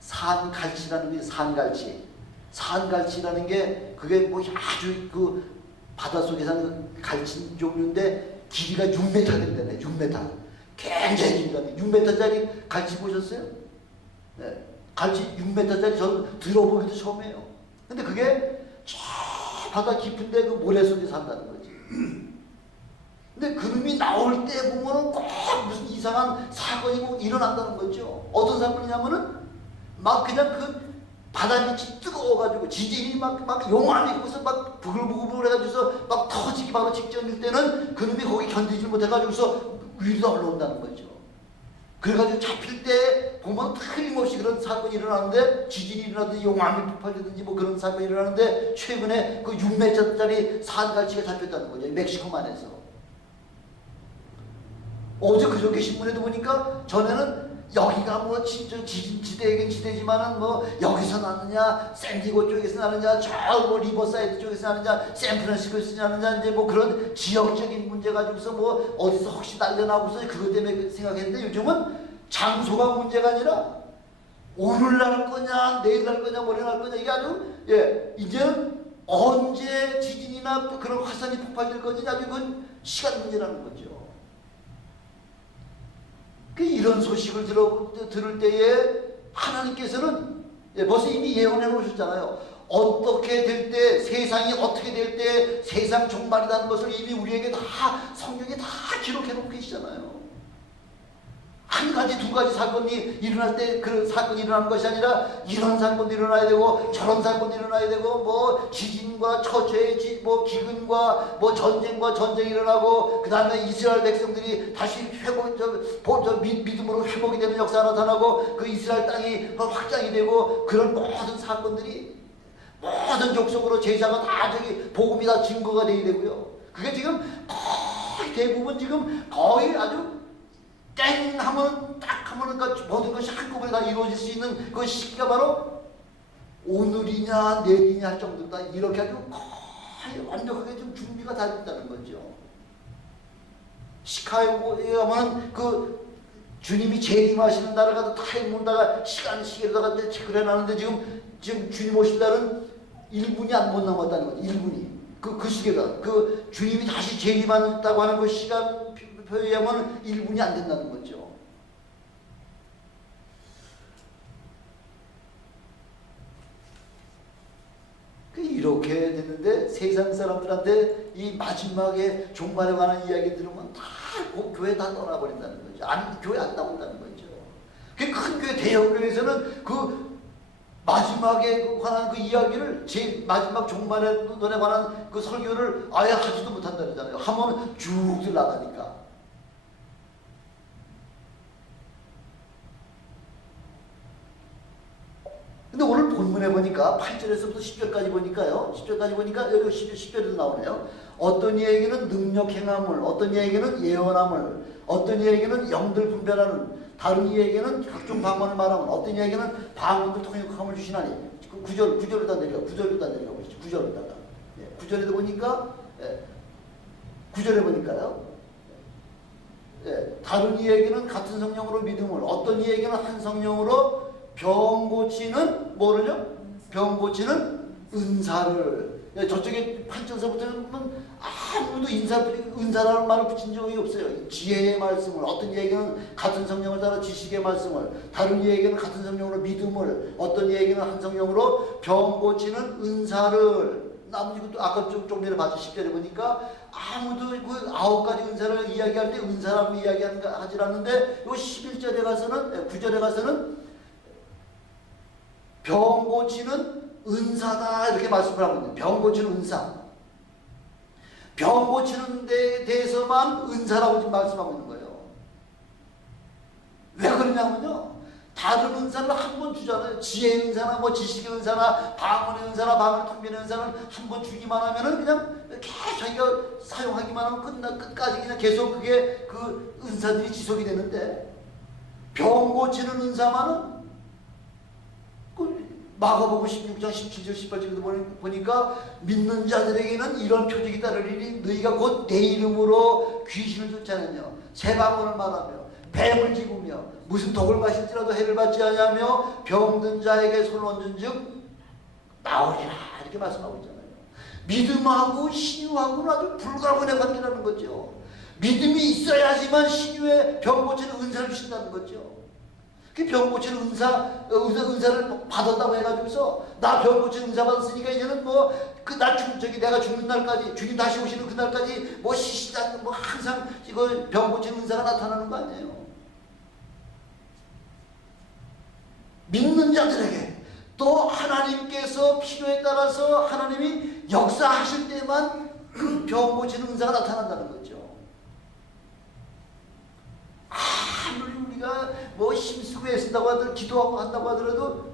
산갈치라는 게 산갈치. 산갈치라는 게 그게 뭐 아주 그 바닷속에 사는 갈치 종류인데 길이가 6m 된다네. 6m. 굉장히 길다네. 6m짜리 갈치 보셨어요? 네. 갈치 6m짜리 저는 들어보기도 처음이에요. 근데 그게 저 바다 깊은데 그 모래 속에 산다는 거지. 근데 그놈이 나올 때 보면은 꼭 무슨 이상한 사건이 꼭 일어난다는 거죠. 어떤 사건이냐면은 막 그냥 그 바닷빛이 뜨거워가지고 지진이 막 용암이 거기서 막 부글부글 해가지고서 막 터지기 바로 직전일 때는 그놈이 거기 견디지 못해가지고서 위로 올라온다는 거죠. 그래가지고 잡힐 때 보면 틀림없이 그런 사건이 일어나는데 지진이 일어나든지 용암이 폭발되든지 뭐 그런 사건이 일어나는데 최근에 그 6m짜리 산갈치가 잡혔다는 거죠. 멕시코만에서. 어제 그저께 신문에도 보니까 전에는 여기가 뭐 진짜 지진지대이긴 지대지만은 뭐 여기서 나느냐 샌디고 쪽에서 나느냐 저 뭐 리버사이드 쪽에서 나느냐 샌프란시스코에서 나느냐 이제 뭐 그런 지역적인 문제 가지고서 뭐 어디서 혹시 날려나고서 그것 때문에 생각했는데 요즘은 장소가 문제가 아니라 오늘 날 거냐 내일 날 거냐 모레 날 거냐 이게 아주 이제는 언제 지진이나 그런 화산이 폭발될 건지 아주 그건 시간 문제라는 거죠. 이런 소식을 들을 때에 하나님께서는 벌써 이미 예언해 놓으셨잖아요. 어떻게 될 때, 세상이 어떻게 될 때 세상 종말이라는 것을 이미 우리에게 다 성경에 다 기록해 놓고 계시잖아요. 한 가지 두 가지 사건이 일어날 때 그 사건이 일어나는 것이 아니라 이런 사건도 일어나야 되고 저런 사건도 일어나야 되고 뭐 지진과 처처의 뭐 기근과 뭐 전쟁과 전쟁이 일어나고 그 다음에 이스라엘 백성들이 다시 회복 믿음으로 회복이 되는 역사가 나타나고 그 이스라엘 땅이 확장이 되고 그런 모든 사건들이 모든 족속으로 제사가 다 저기 복음이 다 증거가 되어야 되고요. 그게 지금 거의 대부분 지금 거의 아주 땡 하면 딱 하면은 그 모든 것이 한꺼번에 다 이루어질 수 있는 그 시기가 바로 오늘이냐 내일이냐 할 정도다. 이렇게 아주 거의 완벽하게 좀 준비가 다 됐다는 거죠. 시카고에 가면 그 주님이 재림하시는 날을 가도 다 해문다가 시계로다가 체크를 해놨는데 지금 주님 오실 날은 1분이 안 못 남았다는 거죠. 1분이 그 시계가 그 주님이 다시 재림한다고 하는 그 시간 표에 의하면 1분이 안 된다는 거죠. 이렇게 됐는데 세상 사람들한테 이 마지막에 종말에 관한 이야기 들으면 다 교회 다 떠나버린다는 거죠. 교회 안 나온다는 거죠. 그 큰 교회 대형 교회에서는 그 마지막에 관한 그 이야기를 제 마지막 종말에 관한 그 설교를 아예 하지도 못한다 그러잖아요. 하면 쭉 나가니까. 근데 오늘 본문에 보니까 8절에서부터 10절까지 보니까요. 10절까지 보니까 여기 10절에도 나오네요. 어떤 이에게는 능력 행함을, 어떤 이에게는 예언함을, 어떤 이에게는 영들 분별하는, 다른 이에게는 각종 방언을 말함을, 어떤 이에게는 방언을 통역함을 주시나니. 9절로다 내려가 보시죠. 9절로다가. 9절에도 보니까 9절에 보니까요. 다른 이에게는 같은 성령으로 믿음을, 어떤 이에게는 한 성령으로 병 고치는 뭐를요? 병 고치는 은사를. 저쪽에 8절서부터는 아무도 은사라는 말을 붙인 적이 없어요. 지혜의 말씀을, 어떤 얘기는 같은 성령을 따라 지식의 말씀을, 다른 얘기는 같은 성령으로 믿음을, 어떤 얘기는 한 성령으로 병 고치는 은사를, 나머지 것도 아까 좀 전에 봤죠. 10절에 보니까 아무도 그 9가지 은사를 이야기할 때 은사라고 이야기하지 않는데, 요 11절에 가서는, 9절에 가서는 병 고치는 은사다 이렇게 말씀을 하고 있는데, 병 고치는 은사, 병 고치는 데 대해서만 은사라고 지금 말씀하고 있는 거예요. 왜 그러냐면요, 다른 은사를 한 번 주잖아요. 지혜의 은사나 뭐 지식의 은사나 방언의 은사나 방언 통변의 은사는 한 번 주기만 하면은 그냥 계속 자기가 사용하기만 하면 끝까지 그냥 계속 그게 그 은사들이 지속이 되는데, 병 고치는 은사만은 마가복음 16장 17절 18절에도 보니까 믿는 자들에게는 이런 표적이 따르리니 너희가 곧 내 이름으로 귀신을 쫓아내며 새 방언을 말하며 뱀을 집으며 무슨 독을 마실지라도 해를 받지 아니하며 병든 자에게 손을 얹은 즉 나오리라 이렇게 말씀하고 있잖아요. 믿음하고 신유하고는 아주 불가분의 관계라는 거죠. 믿음이 있어야지만 신유의 병 고치는 은사를 주신다는 거죠. 그 병 고치는 은사를 받았다고 해가지고서 나 병 고치는 은사 받았으니까 이제는 뭐 내가 죽는 날까지, 주님 다시 오시는 그날까지 뭐 쉬시지 않는 뭐 항상 이거 병 고치는 은사가 나타나는 거 아니에요. 믿는 자들에게 또 하나님께서 필요에 따라서 하나님이 역사하실 때만 그 병 고치는 은사가 나타난다는 거죠. 아무리 우리가 뭐 힘쓰고 애쓴다고 하더라도, 기도하고 한다고 하더라도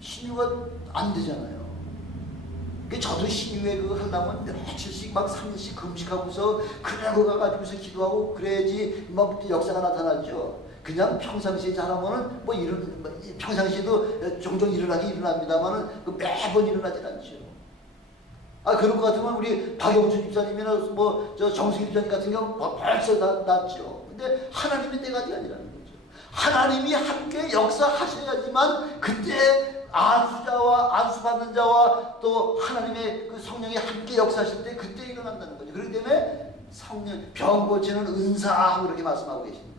신유가 안 되잖아요. 저도 신유회 그거 하려면 며칠씩 막 3일씩 금식하고서 그러고 가가지고서 기도하고 그래야지 막 역사가 나타나죠. 그냥 평상시에 잘하면은 뭐 평상시에도 종종 일어납니다만은 매번 일어나진 않죠. 그런 것 같으면 우리 박영수 집사님이나 뭐 저 정승희 집사님 같은 경우 벌써 났죠. 근데 하나님의 때가 아니라는 거죠. 하나님이 함께 역사하셔야지만 그때 안수받는 자와 또 하나님의 그 성령이 함께 역사하실 때 그때 일어난다는 거죠. 그렇기 때문에 성령 병 고치는 은사하고 그렇게 말씀하고 계십니다.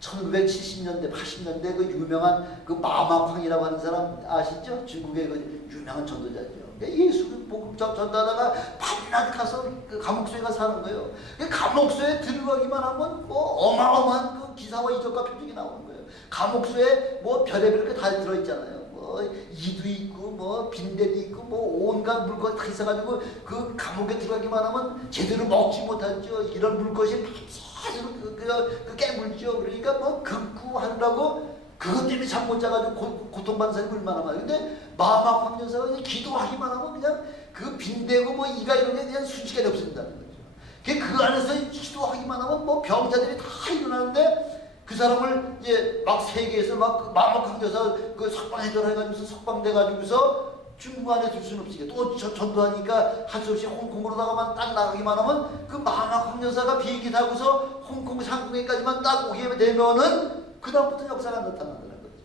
1970년대, 80년대 그 유명한 그 마마쾅이라고 하는 사람 아시죠? 중국의 그 유명한 전도자죠. 예수 복음 전도하다가 밤낮 가서 그 감옥소에 가서 사는 거예요. 감옥소에 들어가기만 하면 뭐 어마어마한 그 기사와 이적과 표적이 나오는 거예요. 감옥소에 뭐 별의별 게 다 들어있잖아요. 뭐 이도 있고 뭐 빈대도 있고 뭐 온갖 물건 다 있어가지고 그 감옥에 들어가기만 하면 제대로 먹지 못하죠. 이런 물것이 그 깨물죠. 그러니까 뭐 극구하려고 그것 때문에 잠 못 자가지고 고통받는 사람이 얼마나 많아요. 근데 마마쾅 여사가 기도하기만 하면 그냥 그 빈대고 뭐 이가 이런 게 그냥 순식간에 없어진다는 거죠. 그 안에서 기도하기만 하면 뭐 병자들이 다 일어나는데 그 사람을 이제 막 세계에서 막 마마쾅 여사 그 석방해줘라 해가지고서 석방돼가지고서 중국 안에 둘 수는 없으니까 또 전도하니까 할 수 없이 홍콩으로다가만 딱 나가기만 하면 그 마마쾅 여사가 비행기 타고서 홍콩 상공에까지만 딱 오게 되면은 그다음부터 역사가 나타난다는 거죠.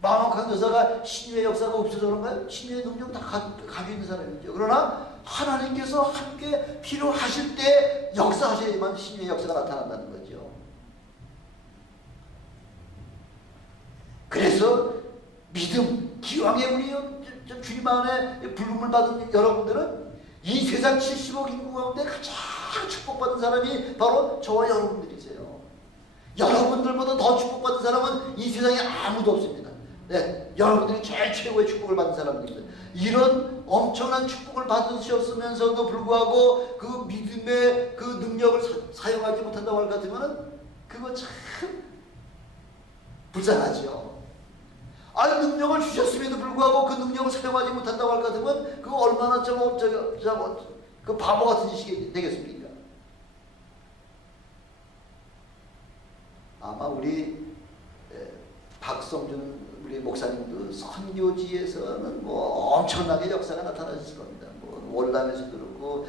마마쾅 여사가 신유의 역사가 없어서 그런가요? 신유의 능력 다 가지고 있는 사람이죠. 그러나 하나님께서 함께 필요하실 때 역사하셔야지만 신유의 역사가 나타난다는 거죠. 그래서 믿음, 기왕에 우리 주님 안에 부름을 받은 여러분들은 이 세상 70억 인구 가운데 가장 축복받은 사람이 바로 저와 여러분들이세요. 여러분들보다 더 축복받은 사람은 이 세상에 아무도 없습니다. 네, 여러분들이 제일 최고의 축복을 받은 사람입니다. 이런 엄청난 축복을 받으셨으면서도 불구하고 그 믿음의 그 능력을 사용하지 못한다고 할 것 같으면 그거 참 불쌍하죠. 능력을 주셨음에도 불구하고 그 능력을 사용하지 못한다고 할 것 같으면 그거 얼마나 그 바보 같은 짓이 되겠습니까? 아마 우리 박성준 우리 목사님도 선교지에서는 뭐 엄청나게 역사가 나타나셨을 겁니다. 뭐 월남에서도 그렇고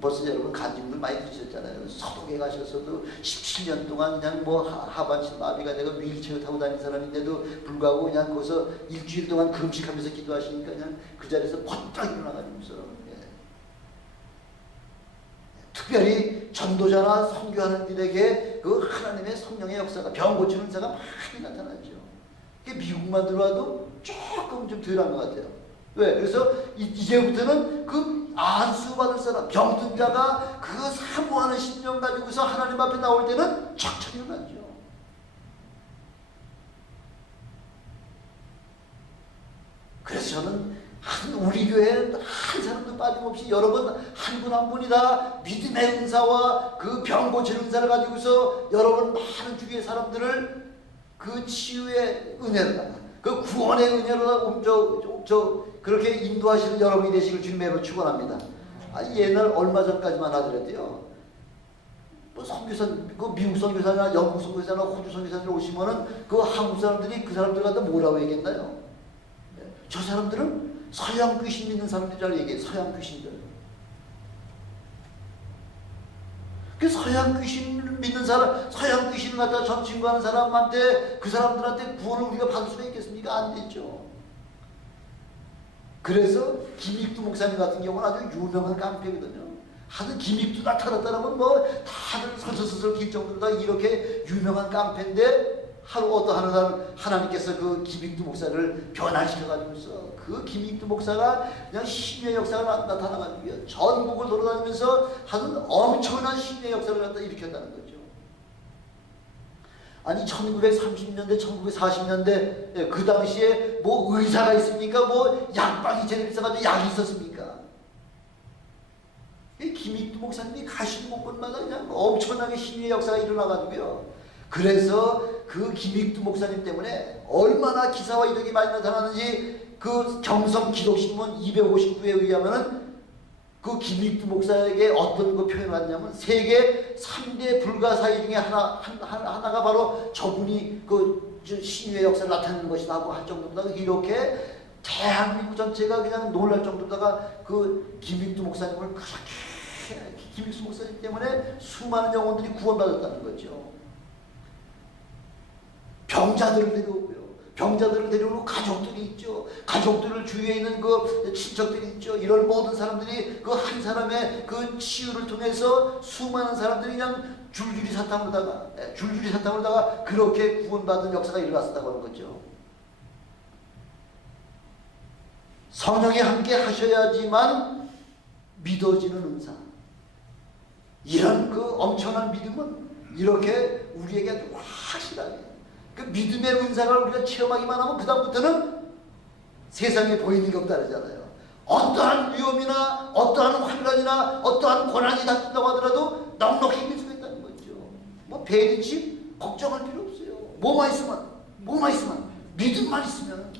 벌써 여러분 간증들 많이 들으셨잖아요. 서독에 가셔서도 17년 동안 그냥 뭐 하반신 마비가 되고 휠체어 타고 다니는 사람인데도 불구하고 그냥 거기서 일주일 동안 금식하면서 기도하시니까 그냥 그 자리에서 번쩍 일어나가지고서 특별히 전도자나 선교하는 일에게 그 하나님의 성령의 역사가 병 고치는 은사가 많이 나타나죠. 미국만 들어와도 조금 좀 덜한 것 같아요. 왜? 그래서 이제부터는 그 안수받을 사람, 병든 자가 그 사모하는 심령 가지고서 하나님 앞에 나올 때는 천천히 일어나죠. 그래서 저는 우리 교회에 한 사람도 빠짐없이 여러분 한 분 한 분이 다 믿음의 은사와 그 병 고치는 은사를 가지고서 여러분 많은 주위의 사람들을 그 치유의 은혜로다가 그 구원의 은혜로다가 그렇게 인도하시는 여러분이 되시길 주님의 축원합니다. 옛날 얼마 전까지만 하더라도요, 뭐 선교사, 그 미국 선교사나 영국 선교사나 호주 선교사들 오시면은 그 한국 사람들이 그 사람들 갖다 뭐라고 얘기했나요? 저 사람들은 서양 귀신 믿는 사람들이라고 얘기해요. 서양 귀신들. 그 서양 귀신을 믿는 사람, 서양 귀신을 갖다 전친구하는 사람한테, 그 사람들한테 구원을 우리가 받을 수가 있겠습니까? 안 되죠. 그래서 김익두 목사님 같은 경우는 아주 유명한 깡패거든요. 하도 김익두 나타났다면 뭐 다들 설설설설 길 정도로 다 이렇게 유명한 깡패인데, 하루 어떤 하나님께서 그 김익두 목사를 변화시켜가지고서 그 김익두 목사가 그냥 신의 역사가 나타나가지고 전국을 돌아다니면서 하는 엄청난 신의 역사를 갖다 일으켰다는 거죠. 아니 1930년대 1940년대 그 당시에 뭐 의사가 있습니까? 뭐 약방이 제대로 있어가지고 약이 있었습니까? 김익두 목사님이 가시는 곳곳마다 그냥 엄청나게 신의 역사가 일어나가지고요. 그래서 그 김익두 목사님 때문에 얼마나 기사와 이득이 많이 나타나는지 그 경성 기독신문 259에 의하면은 그 김익두 목사에게 어떤 거 표현을 하냐면 세계 3대 불가사의 중에 하나가 바로 저분이 그 신유의 역사를 나타내는 것이라고 할 정도로다가 이렇게 대한민국 전체가 그냥 놀랄 정도로다가 그 김익두 목사님을 그렇게 김익두 목사님 때문에 수많은 영혼들이 구원받았다는 거죠. 병자들을 데려오고요. 병자들을 데려오고 가족들이 있죠. 가족들을 주위에 있는 그 친척들이 있죠. 이런 모든 사람들이 그 한 사람의 그 치유를 통해서 수많은 사람들이 그냥 줄줄이 사탕으로다가 그렇게 구원받은 역사가 일어났다고 하는 거죠. 성령이 함께 하셔야지만 믿어지는 은사. 이런 그 엄청난 믿음은 이렇게 우리에게 아주 확실하게 그 믿음의 은사를 우리가 체험하기만 하면 그 다음부터는 세상에 보이는 게 없다잖아요. 어떠한 위험이나 어떠한 환란이나 어떠한 고난이 닥친다고 하더라도 넉넉히 믿을 수 있다는 거죠. 뭐 배리집 걱정할 필요 없어요. 뭐만 있으면 믿음만 있으면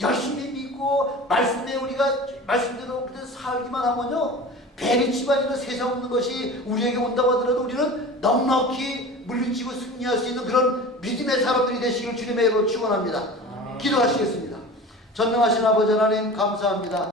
열심히 믿고 말씀에 우리가 말씀대로 살기만 하면요, 배리집안이나 세상 없는 것이 우리에게 온다고 하더라도 우리는 넉넉히 물리치고 승리할 수 있는 그런 믿음의 사람들이 되시길 주님의 이름으로 축원합니다. 기도하시겠습니다. 전능하신 아버지 하나님 감사합니다.